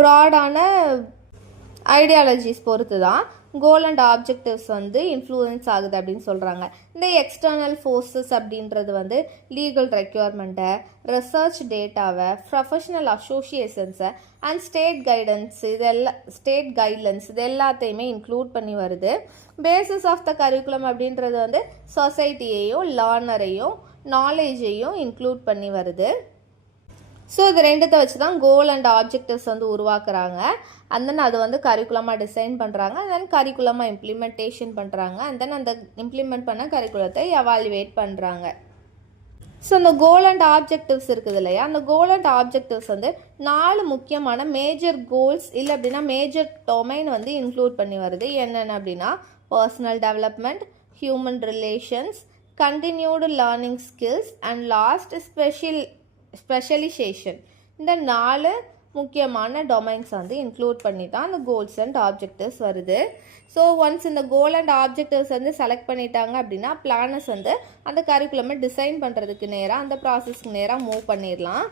ப்ராடான ஐடியாலஜிஸ் பொறுத்து தான் கோல் அண்ட் ஆப்ஜெக்டிவ்ஸ் வந்து இன்ஃப்ளூயன்ஸ் ஆகுது அப்படின்னு சொல்கிறாங்க. இந்த எக்ஸ்டர்னல் ஃபோர்ஸஸ் அப்படின்றது வந்து லீகல் ரெக்யர்மெண்ட்டை, ரிசர்ச் டேட்டாவை, ப்ரொஃபஷனல் அசோசியேஷன்ஸை அண்ட் ஸ்டேட் கைட்லைன்ஸ் இது எல்லாத்தையுமே இன்க்ளூட் பண்ணி வருது. பேசிஸ் ஆஃப் த கரிக்குலம் அப்படின்றது வந்து சொசைட்டியையும் லேர்னரையும் நாலேஜையும் இன்க்ளூட் பண்ணி வருது. ஸோ இது 2த்தை வச்சு தான் கோல் அண்ட் ஆப்ஜெக்டிவ்ஸ் வந்து உருவாக்குறாங்க. அண்ட் தென் அது வந்து கரிக்குலமாக டிசைன் பண்ணுறாங்க. அண்ட் தென் கரிக்குலமாக இம்ப்ளிமெண்டேஷன் பண்ணுறாங்க. அண்ட் தென் அந்த இம்ப்ளிமெண்ட் பண்ண கரிக்குலத்தை எவாலுவேட் பண்ணுறாங்க. ஸோ இந்த கோல் அண்ட் ஆப்ஜெக்டிவ்ஸ் இருக்குது இல்லையா, அந்த கோல் அண்ட் ஆப்ஜெக்டிவ்ஸ் வந்து 4 முக்கியமான மேஜர் கோல்ஸ் இல்லை அப்படின்னா மேஜர் டொமைன் வந்து இன்க்ளூட் பண்ணி வருது. என்னென்ன அப்படின்னா, personal development, human relations, continued learning skills and last specialisation. இந்த 4 முக்கியமான டொமைன்ஸ் வந்து இன்க்ளூட் பண்ணி தான் அந்த கோல்ஸ் அண்ட் ஆப்ஜெக்டிவ்ஸ் வருது. ஸோ ஒன்ஸ் இந்த கோல் அண்ட் ஆப்ஜெக்டிவ்ஸ் வந்து செலக்ட் பண்ணிட்டாங்க அப்படின்னா பிளானர்ஸ் வந்து அந்த கரிக்குலமை டிசைன் பண்ணுறதுக்கு நேராக அந்த ப்ராசஸ்க்கு நேராக மூவ் பண்ணிடலாம்.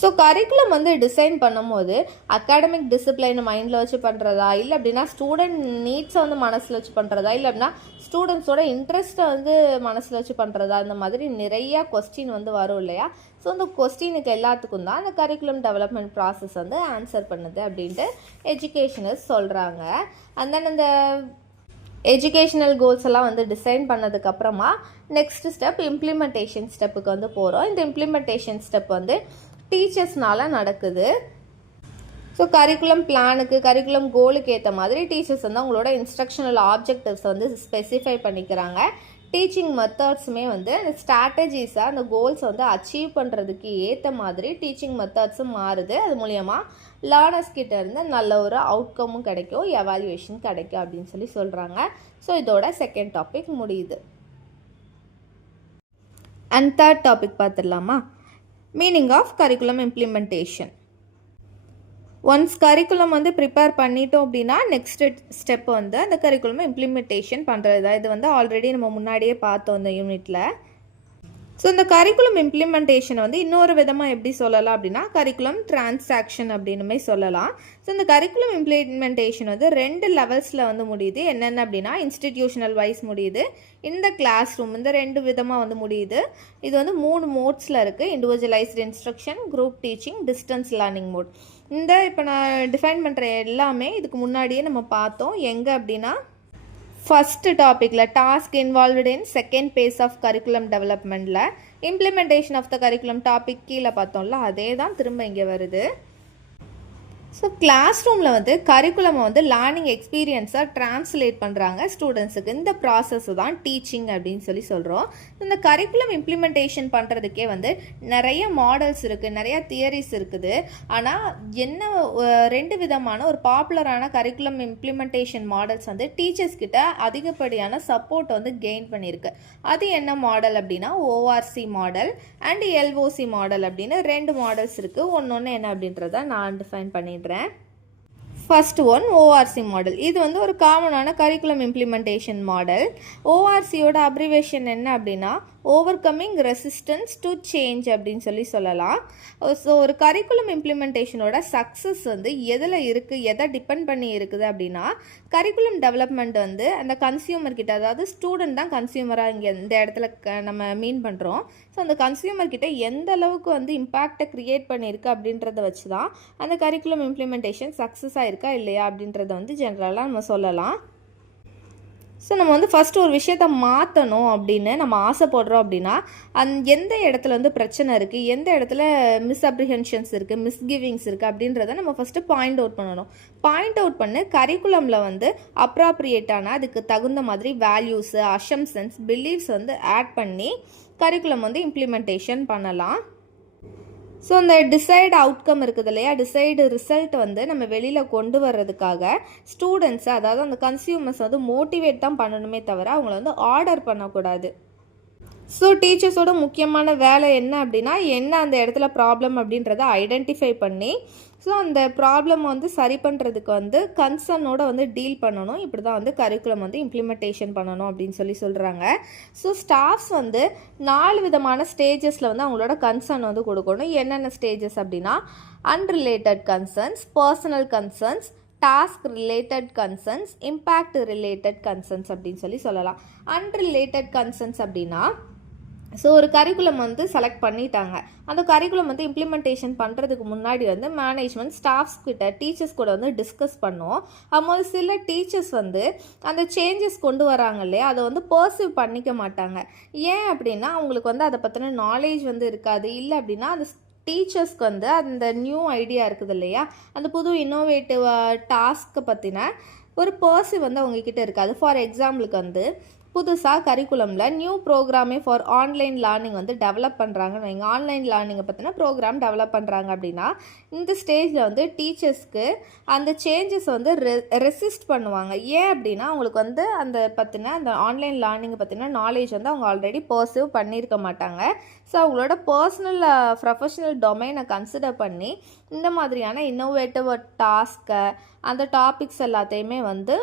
ஸோ கரிக்குலம் வந்து டிசைன் பண்ணும்போது அகாடமிக் டிசிப்ளைனை மைண்டில் வச்சு பண்ணுறதா, இல்லை அப்படின்னா ஸ்டூடெண்ட் நீட்ஸை வந்து மனசில் வச்சு பண்ணுறதா, இல்லை அப்படின்னா ஸ்டூடெண்ட்ஸோட இன்ட்ரெஸ்ட்டை வந்து மனசில் வச்சு பண்ணுறதா, இந்த மாதிரி நிறையா கொஸ்டின் வந்து வரும் இல்லையா. ஸோ இந்த கொஸ்டினுக்கு எல்லாத்துக்கும் தான் அந்த கரிக்குலம் டெவலப்மெண்ட் ப்ராசஸ் வந்து ஆன்சர் பண்ணுது அப்படின்ட்டு எஜுகேஷனர்ஸ் சொல்கிறாங்க. அண்ட் தென் இந்த எஜுகேஷ்னல் கோல்ஸ் எல்லாம் வந்து டிசைன் பண்ணதுக்கப்புறமா நெக்ஸ்ட் ஸ்டெப் இம்ப்ளிமெண்டேஷன் ஸ்டெப்புக்கு வந்து போகிறோம். இந்த இம்ப்ளிமெண்டேஷன் ஸ்டெப் வந்து டீச்சர்ஸ்னால நடக்குது. ஸோ கரிக்குலம் பிளானுக்கு கரிக்குலம் கோலுக்கு ஏற்ற மாதிரி டீச்சர்ஸ் வந்து அவங்களோட இன்ஸ்ட்ரக்ஷனல் ஆப்ஜெக்டிவ்ஸ் வந்து ஸ்பெசிஃபை பண்ணிக்கிறாங்க. டீச்சிங் மெத்தட்ஸுமே வந்து அந்த ஸ்ட்ராட்டஜிஸாக அந்த கோல்ஸ் வந்து அச்சீவ் பண்ணுறதுக்கு ஏற்ற மாதிரி டீச்சிங் மெத்தட்ஸும் மாறுது. அது மூலயமா லேர்னர்ஸ் கிட்ட இருந்து நல்ல ஒரு அவுட்கமும் கிடைக்கும், எவாலுவேஷன் கிடைக்கும் அப்படின்னு சொல்கிறாங்க. ஸோ இதோட செகண்ட் டாபிக் முடியுது. அண்ட் தேர்ட் டாபிக் பார்த்துடலாமா, meaning of curriculum implementation. Once curriculum வந்து ப்ரிப்பேர் பண்ணிட்டோம் அப்படின்னா நெக்ஸ்ட் ஸ்டெப் வந்து அந்த கரிக்குலம் இம்ப்ளிமெண்டேஷன் பண்ணுறது தான். இது வந்து ஆல்ரெடி நம்ம முன்னாடியே பார்த்தோம் இந்த யூனிட்டில். ஸோ இந்த கரிக்குலம் இம்ப்ளிமெண்டேஷனை வந்து இன்னொரு விதமாக எப்படி சொல்லலாம் அப்படின்னா கரிக்குலம் டிரான்சாக்ஷன் அப்படின்னுமே சொல்லலாம். ஸோ இந்த கரிக்குலம் இம்ப்ளிமெண்டேஷன் வந்து 2 லெவல்ஸில் வந்து முடியுது. என்னென்ன அப்படின்னா இன்ஸ்டிடியூஷனல் வைஸ் முடியுது, இந்த கிளாஸ் ரூம், இந்த 2 விதமாக வந்து முடியுது. இது வந்து 3 மோட்ஸில் இருக்குது. Individualised instruction, group teaching, distance learning mode. இந்த இப்போ நான் டிஃபைன் பண்ணுற எல்லாமே இதுக்கு முன்னாடியே நம்ம பார்த்தோம். எங்கே அப்படின்னா ஃபர்ஸ்ட் டாப்பிக்கில் task involved in second phase of curriculum டெவலப்மெண்ட்டில் implementation of the curriculum topic கீழே பார்த்தோம்ல, அதே தான் திரும்ப இங்கே வருது. ஸோ கிளாஸ் ரூமில் வந்து கரிக்குலமை வந்து லேர்னிங் எக்ஸ்பீரியன்ஸாக ட்ரான்ஸ்லேட் பண்ணுறாங்க ஸ்டூடெண்ட்ஸுக்கு. இந்த ப்ராசஸ் தான் டீச்சிங் அப்படின்னு சொல்கிறோம். இந்த கரிக்குலம் இம்ப்ளிமெண்டேஷன் பண்ணுறதுக்கே வந்து நிறைய மாடல்ஸ் இருக்குது, நிறைய தியரிஸ் இருக்குது. ஆனால் என்ன 2 விதமான ஒரு பாப்புலரான கரிக்குலம் இம்ப்ளிமெண்டேஷன் மாடல்ஸ் வந்து டீச்சர்ஸ் கிட்ட அதிகப்படியான சப்போர்ட் வந்து கெயின் பண்ணியிருக்கு. அது என்ன மாடல் அப்படின்னா ORC model and LOC model அப்படின்னு 2 மாடல்ஸ் இருக்குது. ஒன்று என்ன அப்படின்றத நான் டிஃபைன் பண்ணிடுறேன். First one ORC model. இது வந்து ஒரு காமனான கரிக்குலம் இம்ப்ளிமெண்டேஷன் மாடல். ஓஆர்சியோட அப்ரிவேஷன் என்ன அப்படின்னா over coming resistance to change அப்படின்னு சொல்லலாம். ஸோ ஒரு கரிக்குலம் இம்ப்ளிமெண்டேஷனோட சக்ஸஸ் வந்து எதில் இருக்குது, எதை டிபெண்ட் பண்ணி இருக்குது அப்படின்னா கரிக்குலம் டெவலப்மெண்ட் வந்து அந்த கன்சியூமர் கிட்ட, அதாவது ஸ்டூடெண்ட் தான் கன்சியூமராக இங்கே இந்த இடத்துல நம்ம மீன் பண்ணுறோம். ஸோ அந்த கன்சியூமர் கிட்ட எந்த அளவுக்கு வந்து இம்பேக்டை க்ரியேட் பண்ணியிருக்கு அப்படின்றத வச்சு தான் அந்த கரிக்குலம் இம்ப்ளிமெண்டேஷன் சக்ஸஸாக இருக்கா இல்லையா அப்படின்றத வந்து ஜென்ரலாக நம்ம சொல்லலாம். ஸோ நம்ம வந்து ஃபஸ்ட்டு ஒரு விஷயத்த மாற்றணும் அப்படின்னு நம்ம ஆசைப்படுறோம் அப்படின்னா எந்த இடத்துல வந்து பிரச்சனை இருக்குது, எந்த இடத்துல மிஸ்அப்ரிஹென்ஷன்ஸ் இருக்குது, மிஸ்கிவிங்ஸ் இருக்குது அப்படின்றத நம்ம ஃபஸ்ட்டு பாயிண்ட் அவுட் பண்ணணும். பாயிண்ட் அவுட் பண்ணி கரிக்குலமில் வந்து அப்ராப்ரியேட்டான அதுக்கு தகுந்த மாதிரி வேல்யூஸு, அசம்ப்ஷன்ஸ், பிலீஃப்ஸ் வந்து ஆட் பண்ணி கரிக்குலம் வந்து இம்ப்ளிமெண்டேஷன் பண்ணலாம். ஸோ இந்த டிசைடு அவுட்கம் இருக்குது இல்லையா, டிசைடு ரிசல்ட் வந்து நம்ம வெளியில் கொண்டு வர்றதுக்காக ஸ்டூடெண்ட்ஸை, அதாவது அந்த கன்சியூமர்ஸ் வந்து மோட்டிவேட் தான் பண்ணணுமே தவிர அவங்கள வந்து ஆர்டர் பண்ணக்கூடாது. ஸோ டீச்சர்ஸோட முக்கியமான வேலை என்ன அப்படின்னா என்ன அந்த இடத்துல ப்ராப்ளம் அப்படின்றத ஐடென்டிஃபை பண்ணி ஸோ அந்த ப்ராப்ளம் வந்து சரி பண்ணுறதுக்கு வந்து கன்சர்னோட வந்து டீல் பண்ணணும். இப்படி தான் வந்து கரிக்குலம் வந்து இம்ப்ளிமெண்டேஷன் பண்ணணும் அப்படின்னு சொல்கிறாங்க. ஸோ ஸ்டாஃப்ஸ் வந்து 4 விதமான ஸ்டேஜஸில் வந்து அவங்களோட கன்சர்ன் வந்து கொடுக்கணும். என்னென்ன ஸ்டேஜஸ் அப்படின்னா unrelated concerns, personal concerns, task related concerns, impact related concerns அப்படின்னு சொல்லலாம். அன்ரிலேட்டட் கன்சர்ன்ஸ் அப்படின்னா ஸோ ஒரு கரிக்குலம் வந்து செலக்ட் பண்ணிட்டாங்க. அந்த கரிக்குலம் வந்து இம்ப்ளிமெண்டேஷன் பண்ணுறதுக்கு முன்னாடி வந்து மேனேஜ்மெண்ட் ஸ்டாஃப்ஸ் கிட்ட, டீச்சர்ஸ் கூட வந்து டிஸ்கஸ் பண்ணோம். அப்போது சில டீச்சர்ஸ் வந்து அந்த சேஞ்சஸ் கொண்டு வராங்க இல்லையா, அதை வந்து பர்சீவ் பண்ணிக்க மாட்டாங்க. ஏன் அப்படின்னா அவங்களுக்கு வந்து அதை பற்றின நாலேஜ் வந்து இருக்காது. இல்லை அப்படின்னா அந்த டீச்சர்ஸ்க்கு வந்து அந்த நியூ ஐடியா இருக்குது இல்லையா, அந்த புது இன்னோவேட்டிவ் டாஸ்க்கை பற்றின ஒரு பர்சீவ் வந்து அவங்கக்கிட்ட இருக்காது. ஃபார் எக்ஸாம்பிளுக்கு வந்து புதுசாக கரிக்குலமில் நியூ ப்ரோக்ராமே ஃபார் ஆன்லைன் லேர்னிங் வந்து டெவலப் பண்ணுறாங்கன்னு வைங்க. ஆன்லைன் லேர்னிங்கை பற்றின ப்ரோக்ராம் டெவலப் பண்ணுறாங்க அப்படின்னா இந்த ஸ்டேஜில் வந்து டீச்சர்ஸ்க்கு அந்த சேஞ்சஸ் வந்து ரெசிஸ்ட் பண்ணுவாங்க. ஏன் அப்படின்னா அவங்களுக்கு வந்து அந்த ஆன்லைன் லேர்னிங்கை பற்றின நாலேஜ் வந்து அவங்க ஆல்ரெடி பர்சீவ் பண்ணியிருக்க மாட்டாங்க. ஸோ அவங்களோட பர்சனல் ப்ரொஃபஷனல் டொமைனை கன்சிடர் பண்ணி இந்த மாதிரியான இன்னோவேட்டிவ் டாஸ்க்கை, அந்த டாபிக்ஸ் எல்லாத்தையுமே வந்து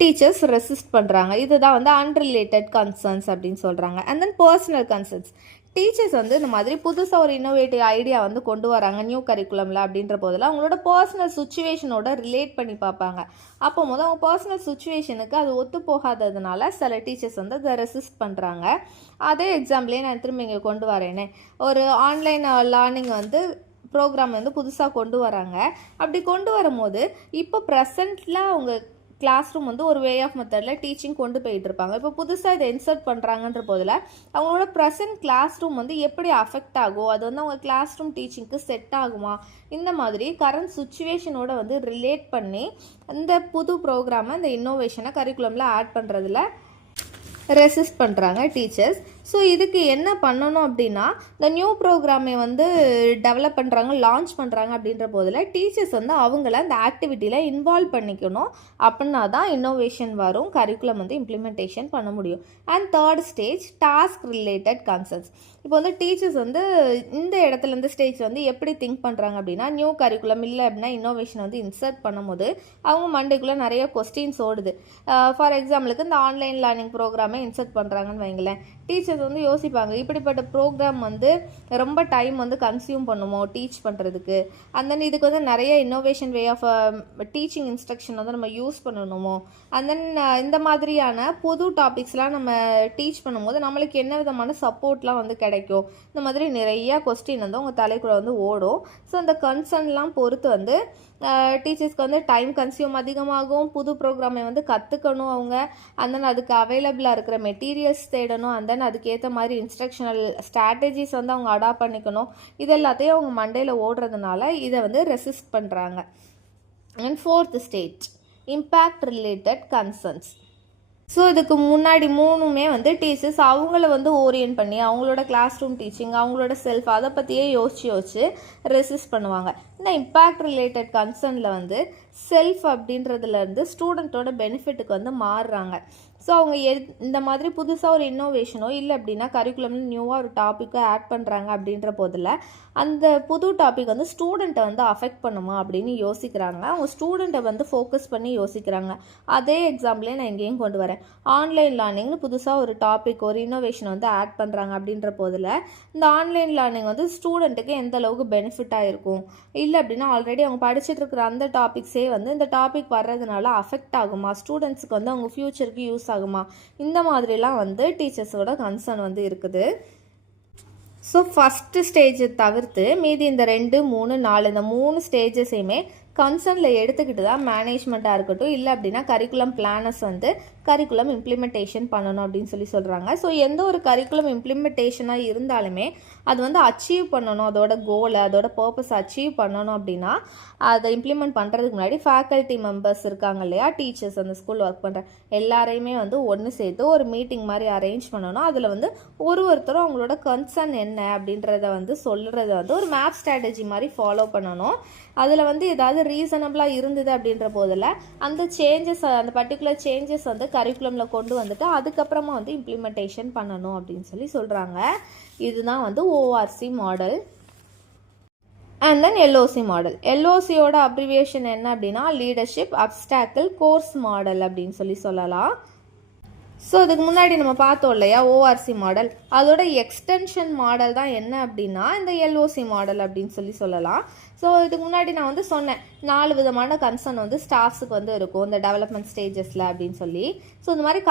டீச்சர்ஸ் ரெசிஸ்ட் பண்ணுறாங்க. இதுதான் வந்து அன்ரிலேட்டட் கன்சர்ன்ஸ் அப்படின்னு சொல்கிறாங்க. And then personal concerns, teachers வந்து இந்த மாதிரி புதுசாக ஒரு இன்னோவேட்டிவ் ஐடியா வந்து கொண்டு வராங்க நியூ கரிக்குலமில் அப்படின்ற போதில் அவங்களோட பர்சனல் சுச்சுவேஷனோட ரிலேட் பண்ணி பார்ப்பாங்க. அப்போ அவங்க பர்சனல் சுச்சுவேஷனுக்கு அது ஒத்து போகாததுனால சில டீச்சர்ஸ் வந்து அதை ரெசிஸ்ட் பண்ணுறாங்க. அதே எக்ஸாம்பிளே நான் திரும்ப இங்கே கொண்டு வரேனே, ஒரு ஆன்லைன் லேர்னிங் வந்து ப்ரோக்ராம் வந்து புதுசாக கொண்டு வராங்க. அப்படி கொண்டு வரும்போது இப்போ ப்ரெசண்ட்டில் அவங்க கிளாஸ் ரூம் வந்து ஒரு வே ஆஃப் மெத்தடில் டீச்சிங் கொண்டு போயிட்டு இருப்பாங்க. இப்போ புதுசாக இதை இன்சர்ட் பண்ணுறாங்கன்ற போதில் அவங்களோட ப்ரெசன்ட் கிளாஸ் ரூம் வந்து எப்படி அஃபெக்ட் ஆகும், அது வந்து அவங்க கிளாஸ் ரூம் டீச்சிங்க்கு செட் ஆகுமா, இந்த மாதிரி கரண்ட் சுச்சுவேஷனோட வந்து ரிலேட் பண்ணி இந்த புது ப்ரோக்ராமை, இந்த இன்னோவேஷனை கரிக்குலமில் ஆட் பண்ணுறதுல ரெசிஸ்ட் பண்ணுறாங்க டீச்சர்ஸ். ஸோ இதுக்கு என்ன பண்ணணும் அப்படின்னா, இந்த நியூ ப்ரோக்ராமை வந்து டெவலப் பண்ணுறாங்க, லான்ச் பண்ணுறாங்க அப்படின்ற போதில் டீச்சர்ஸ் வந்து அவங்கள அந்த ஆக்டிவிட்டியில் இன்வால்வ் பண்ணிக்கணும். அப்படின்னா தான் இன்னோவேஷன் வரும், கரிக்குலம் வந்து இம்ப்ளிமெண்டேஷன் பண்ண முடியும். And third stage task related concerns. இப்போ வந்து டீச்சர்ஸ் வந்து இந்த இடத்துல இந்த ஸ்டேஜ் வந்து எப்படி திங்க் பண்ணுறாங்க அப்படின்னா, நியூ கரிக்குலம் இல்லை அப்படின்னா இன்னோவேஷன் வந்து இன்சர்ட் பண்ணும்போது அவங்க மண்டைக்குள்ளே நிறைய கொஸ்டின்ஸ் ஓடுது. ஃபார் எக்ஸாம்பிளுக்கு இந்த ஆன்லைன் லேர்னிங் ப்ரோக்ராமை இன்சர்ட் பண்ணுறாங்கன்னு வைங்களேன். டீச்சர்ஸ் வந்து யோசிப்பாங்க, இப்படிப்பட்ட ப்ரோக்ராம் வந்து ரொம்ப டைம் வந்து கன்சியூம் பண்ணுமோ டீச் பண்ணுறதுக்கு, அண்ட் தென் இதுக்கு வந்து நிறைய innovation way of teaching instruction வந்து நம்ம யூஸ் பண்ணணுமோ, அண்ட் தென் இந்த மாதிரியான புது டாபிக்ஸ்லாம் நம்ம டீச் பண்ணும்போது நம்மளுக்கு என்ன விதமான சப்போர்ட்லாம் வந்து கிடைக்கும், இந்த மாதிரி நிறையா கொஸ்டின் வந்து உங்கள் தலைக்குள்ளே வந்து ஓடும். ஸோ அந்த கன்சர்ன்லாம் பொறுத்து வந்து டீச்சர்ஸ்க்கு வந்து டைம் கன்சியூம் அதிகமாகும், புது ப்ரோக்ராமை வந்து கற்றுக்கணும் அவங்க, அண்ட் தென் அதுக்கு அவைலபிளாக இருக்கிற மெட்டீரியல்ஸ் தேடணும், அண்ட் தென் அதுக்கேற்ற மாதிரி இன்ஸ்ட்ரக்ஷனல் ஸ்ட்ராட்டஜிஸ் வந்து அவங்க அடாப்ட் பண்ணிக்கணும். இது எல்லாத்தையும் அவங்க மண்டையில் ஓடுறதுனால இதை வந்து ரெசிஸ்ட் பண்ணுறாங்க. And fourth stage impact related concerns. So இதுக்கு முன்னாடி மூணுமே வந்து டீச்சர்ஸ் அவங்கள வந்து ஓரியன்ட் பண்ணி அவங்களோட கிளாஸ் ரூம் டீச்சிங், அவங்களோட செல்ஃப், அதை பற்றியே யோசிச்சு ரெசிஸ்ட் பண்ணுவாங்க. இந்த இம்பேக்ட் ரிலேட்டட் கன்சர்னில் வந்து செல்ஃப் அப்படின்றதுலேருந்து ஸ்டூடெண்ட்டோட பெனிஃபிட்டுக்கு வந்து மாறுறாங்க. ஸோ அவங்க இந்த மாதிரி புதுசாக ஒரு இன்னோவேஷனோ இல்லை அப்படின்னா கரிக்குலம்னு நியூவாக ஒரு டாப்பிக்கை ஆட் பண்ணுறாங்க அப்படின்ற போதில் அந்த புது டாபிக் வந்து ஸ்டூடெண்ட்டை வந்து அஃபெக்ட் பண்ணுமா அப்படின்னு யோசிக்கிறாங்க. அவங்க ஸ்டூடெண்ட்டை வந்து ஃபோக்கஸ் பண்ணி யோசிக்கிறாங்க. அதே எக்ஸாம்பிளே நான் எங்கேயும் கொண்டு வரேன். ஆன்லைன் லேர்னிங்னு புதுசாக ஒரு டாபிக், ஒரு இன்னோவேஷன் வந்து ஆட் பண்ணுறாங்க அப்படின்ற போதில் இந்த ஆன்லைன் லேர்னிங் வந்து ஸ்டூடெண்ட்டுக்கு எந்த அளவுக்கு பெனிஃபிட்டாக இருக்கும், இல்லை அப்படின்னா ஆல்ரெடி அவங்க படிச்சுட்டு இருக்கிற அந்த டாபிக்ஸே வந்து இந்த டாபிக் வர்றதுனால அஃபெக்ட் ஆகுமா, ஸ்டூடெண்ட்ஸுக்கு வந்து அவங்க ஃப்யூச்சருக்கு யூஸ் ஆகுமா, இந்த மாதிரிலாம் வந்து டீச்சர்ஸோட கன்சர்ன் வந்து இருக்குது. ஸோ ஃபஸ்ட்டு ஸ்டேஜை தவிர்த்து மீதி இந்த 2, 3, 4 இந்த 3 ஸ்டேஜஸையுமே கன்சர்னில் எடுத்துக்கிட்டு தான் மேனேஜ்மெண்ட்டாக இருக்கட்டும், இல்லை அப்படின்னா கரிக்குலம் பிளானர்ஸ் வந்து கரிக்குலம் இம்ப்ளிமெண்டேஷன் பண்ணணும் அப்படின்னு சொல்கிறாங்க. ஸோ எந்த ஒரு கரிக்குலம் இம்ப்ளிமெண்டேஷனாக இருந்தாலுமே அது வந்து அச்சீவ் பண்ணணும், அதோட கோலை, அதோட பர்பஸ் அச்சீவ் பண்ணணும் அப்படின்னா அதை இம்ப்ளிமெண்ட் பண்ணுறதுக்கு முன்னாடி ஃபேக்கல்ட்டி மெம்பர்ஸ் இருக்காங்க இல்லையா, டீச்சர்ஸ் அந்த ஸ்கூல் ஒர்க் பண்ணுற எல்லாரையுமே வந்து ஒன்று சேர்த்து ஒரு மீட்டிங் மாதிரி அரேஞ்ச் பண்ணணும். அதில் வந்து ஒருத்தரும் அவங்களோட கன்சர்ன் என்ன அப்படின்றத வந்து சொல்கிறத வந்து ஒரு மேப் ஸ்ட்ராட்டஜி மாதிரி ஃபாலோ பண்ணணும். அதில் வந்து ஏதாவது ரீசனபிளாக இருந்தது அப்படின்ற போதில் அந்த சேஞ்சஸ், அந்த பர்டிகுலர் சேஞ்சஸ் வந்து கரிக்குலமில் கொண்டு வந்துட்டு அதுக்கப்புறமா வந்து இம்ப்ளிமெண்டேஷன் பண்ணணும் அப்படின்னு சொல்கிறாங்க. இதுதான் வந்து ORC model. And then LOC model. எல்ஓசியோட அப்ரிவியேஷன் என்ன அப்படின்னா லீடர்ஷிப் அப்ஸ்டாக்கிள் கோர்ஸ் மாடல் அப்படின்னு சொல்லலாம். ஸோ இதுக்கு முன்னாடி நம்ம பார்த்தோம் இல்லையா ஓஆர்சி மாடல், அதோட எக்ஸ்டென்ஷன் மாடல் தான் என்ன அப்படின்னா இந்த எல்ஓசி மாடல் அப்படின்னு சொல்லலாம். ஸோ இதுக்கு முன்னாடி நான் வந்து சொன்னேன் 4 விதமான கன்சர்ன் வந்து ஸ்டாஃப்ஸுக்கு வந்து இருக்கும் இந்த டெவலப்மெண்ட் ஸ்டேஜஸில் அப்படின்னு சொல்லி. ஸோ இந்த மாதிரி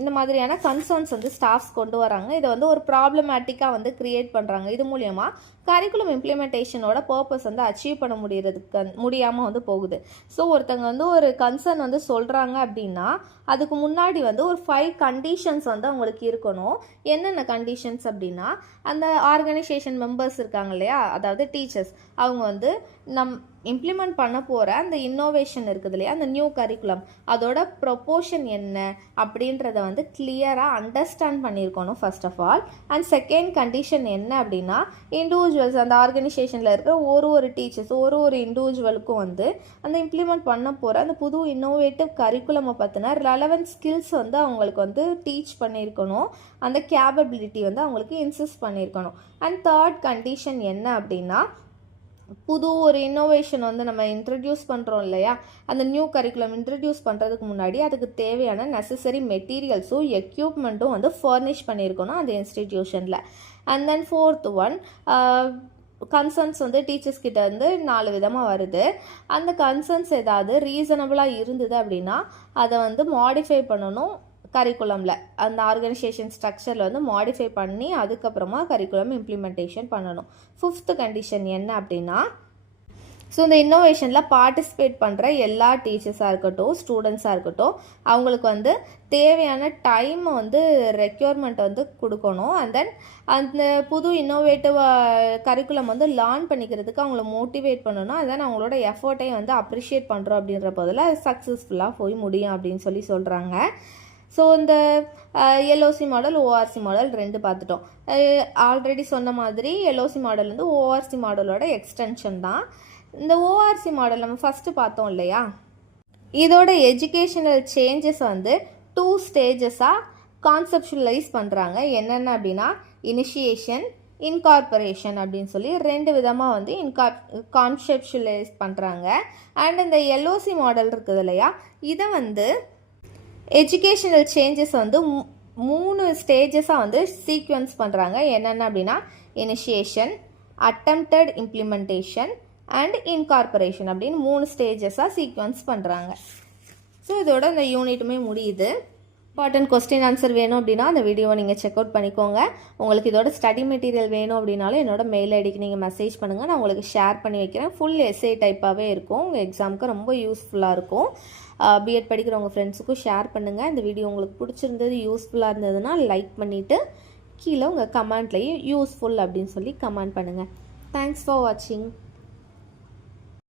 இந்த மாதிரியான கன்சர்ன்ஸ் வந்து ஸ்டாஃப்ஸ் கொண்டு வராங்க. இதை வந்து ஒரு ப்ராப்ளமேட்டிக்காக வந்து கிரியேட் பண்ணுறாங்க. இது மூலயமா கரிக்குலம் இம்ப்ளிமெண்டேஷனோட பர்பஸ் வந்து அச்சீவ் பண்ண முடியாமல் வந்து போகுது. ஸோ ஒருத்தங்க வந்து ஒரு கன்சர்ன் வந்து சொல்கிறாங்க அப்படின்னா அதுக்கு முன்னாடி வந்து ஒரு 5 கண்டிஷன்ஸ் வந்து அவங்களுக்கு இருக்கணும். என்னென்ன கண்டிஷன்ஸ் அப்படின்னா, அந்த ஆர்கனைசேஷன் மெம்பர்ஸ் இருக்காங்க இல்லையா, அதாவது டீச்சர்ஸ், அவங்க வந்து இம்ப்ளிமெண்ட் பண்ண போகிற அந்த இன்னோவேஷன் இருக்குது இல்லையா, அந்த நியூ கரிக்குலம், அதோட ப்ரொப்போர்ஷன் என்ன அப்படின்றத வந்து கிளியராக அண்டர்ஸ்டாண்ட் பண்ணியிருக்கணும் first of all. And second condition என்ன அப்படின்னா இண்டிவிஜுவல்ஸ், அந்த ஆர்கனைசேஷனில் இருக்கிற ஒரு டீச்சர்ஸ், ஒரு இண்டிவிஜுவலுக்கும் வந்து அந்த இம்ப்ளிமெண்ட் பண்ண போகிற அந்த புது இன்னோவேட்டிவ் கரிக்குலமை பற்றின ரெலவெண்ட் ஸ்கில்ஸ் வந்து அவங்களுக்கு வந்து டீச் பண்ணியிருக்கணும். அந்த கேப்பபிலிட்டி வந்து அவங்களுக்கு இன்சிஸ்ட் பண்ணியிருக்கணும். அண்ட் தேர்ட் கண்டிஷன் என்ன அப்படின்னா புது ஒரு இன்னோவேஷன் வந்து நம்ம இன்ட்ரடியூஸ் பண்ணுறோம் இல்லையா, அந்த நியூ கரிக்குலம் இன்ட்ரடியூஸ் பண்ணுறதுக்கு முன்னாடி அதுக்கு தேவையான நெசசரி மெட்டீரியல்ஸும் எக்யூப்மெண்ட்டும் வந்து ஃபர்னிஷ் பண்ணியிருக்கணும் அந்த இன்ஸ்டிடியூஷனில். And then fourth one concerns வந்து டீச்சர்ஸ் கிட்ட இருந்து 4 விதமாக வருது. அந்த கன்சர்ன்ஸ் ஏதாவது ரீசனபிளாக இருந்தது அப்படின்னா அதை வந்து மாடிஃபை பண்ணணும் கரிக்குலமில், அந்த ஆர்கனைசேஷன் ஸ்ட்ரக்சரில் வந்து மாடிஃபை பண்ணி அதுக்கப்புறமா கரிக்குலம் இம்ப்ளிமெண்டேஷன் பண்ணணும். 5th கண்டிஷன் என்ன அப்படின்னா, ஸோ இந்த இன்னோவேஷனில் பார்ட்டிசிபேட் பண்ணுற எல்லா டீச்சர்ஸாக இருக்கட்டும், ஸ்டூடெண்ட்ஸாக இருக்கட்டும், அவங்களுக்கு வந்து தேவையான டைம் வந்து ரெக்யர்மெண்ட் வந்து கொடுக்கணும். அண்ட் தென் அந்த புது இன்னோவேட்டிவ் கரிக்குலம் வந்து லேர்ன் பண்ணிக்கிறதுக்கு அவங்கள மோட்டிவேட் பண்ணணும். அதான் அவங்களோட எஃபர்ட்டையும் வந்து அப்ரிஷியேட் பண்ணுறோம் அப்படின்ற போதில் சக்ஸஸ்ஃபுல்லாக போய் முடியும் அப்படின்னு சொல்கிறாங்க. ஸோ இந்த எல்ஓசி மாடல் ஓஆர்சி மாடல் 2 பார்த்துட்டோம். ஆல்ரெடி சொன்ன மாதிரி எல்ஓசி மாடல் வந்து ஓஆர்சி மாடலோட எக்ஸ்டென்ஷன் தான். இந்த ஓஆர்சி மாடல் நம்ம ஃபஸ்ட்டு பார்த்தோம் இல்லையா, இதோட எஜுகேஷனல் சேஞ்சஸ் வந்து 2 ஸ்டேஜஸாக கான்செப்ஷுவலைஸ் பண்ணுறாங்க. என்னென்ன அப்படின்னா இனிஷியேஷன், இன்கார்பரேஷன் அப்படின்னு சொல்லி 2 விதமாக வந்து கான்செப்ஷுவலைஸ் பண்ணுறாங்க. அண்ட் இந்த எல்ஓசி மாடல் இருக்குது இல்லையா, இதை வந்து எஜுகேஷனல் சேஞ்சஸ் வந்து 3 ஸ்டேஜஸாக வந்து சீக்வன்ஸ் பண்ணுறாங்க. என்னென்ன அப்படின்னா initiation, attempted implementation and incorporation அப்படின்னு 3 ஸ்டேஜஸாக சீக்வன்ஸ் பண்ணுறாங்க. ஸோ இதோட இந்த யூனிட்டுமே முடியுது. இம்பார்ட்டன்ட் கொஸ்டின் ஆன்சர் வேணும் அப்படின்னா அந்த வீடியோவை நீங்கள் செக் அவுட் பண்ணிக்கோங்க. உங்களுக்கு இதோட ஸ்டடி மெட்டீரியல் வேணும் அப்படின்னாலும் என்னோட மெயில் ஐடிக்கு நீங்கள் மெசேஜ் பண்ணுங்கள், நான் உங்களுக்கு ஷேர் பண்ணி வைக்கிறேன். ஃபுல் எஸ்ஏ டைப்பாகவே இருக்கும், உங்கள் எக்ஸாமுக்கு ரொம்ப யூஸ்ஃபுல்லாக இருக்கும். பிஎட் படிக்கிற உங்கள் ஃப்ரெண்ட்ஸுக்கும் ஷேர் பண்ணுங்கள். இந்த வீடியோ உங்களுக்கு பிடிச்சிருந்தது, யூஸ்ஃபுல்லாக இருந்ததுன்னா லைக் பண்ணிவிட்டு கீழே உங்கள் கமெண்ட்லேயும் யூஸ்ஃபுல் அப்படின்னு சொல்லி கமெண்ட் பண்ணுங்கள். தேங்க்ஸ் ஃபார் வாட்சிங்.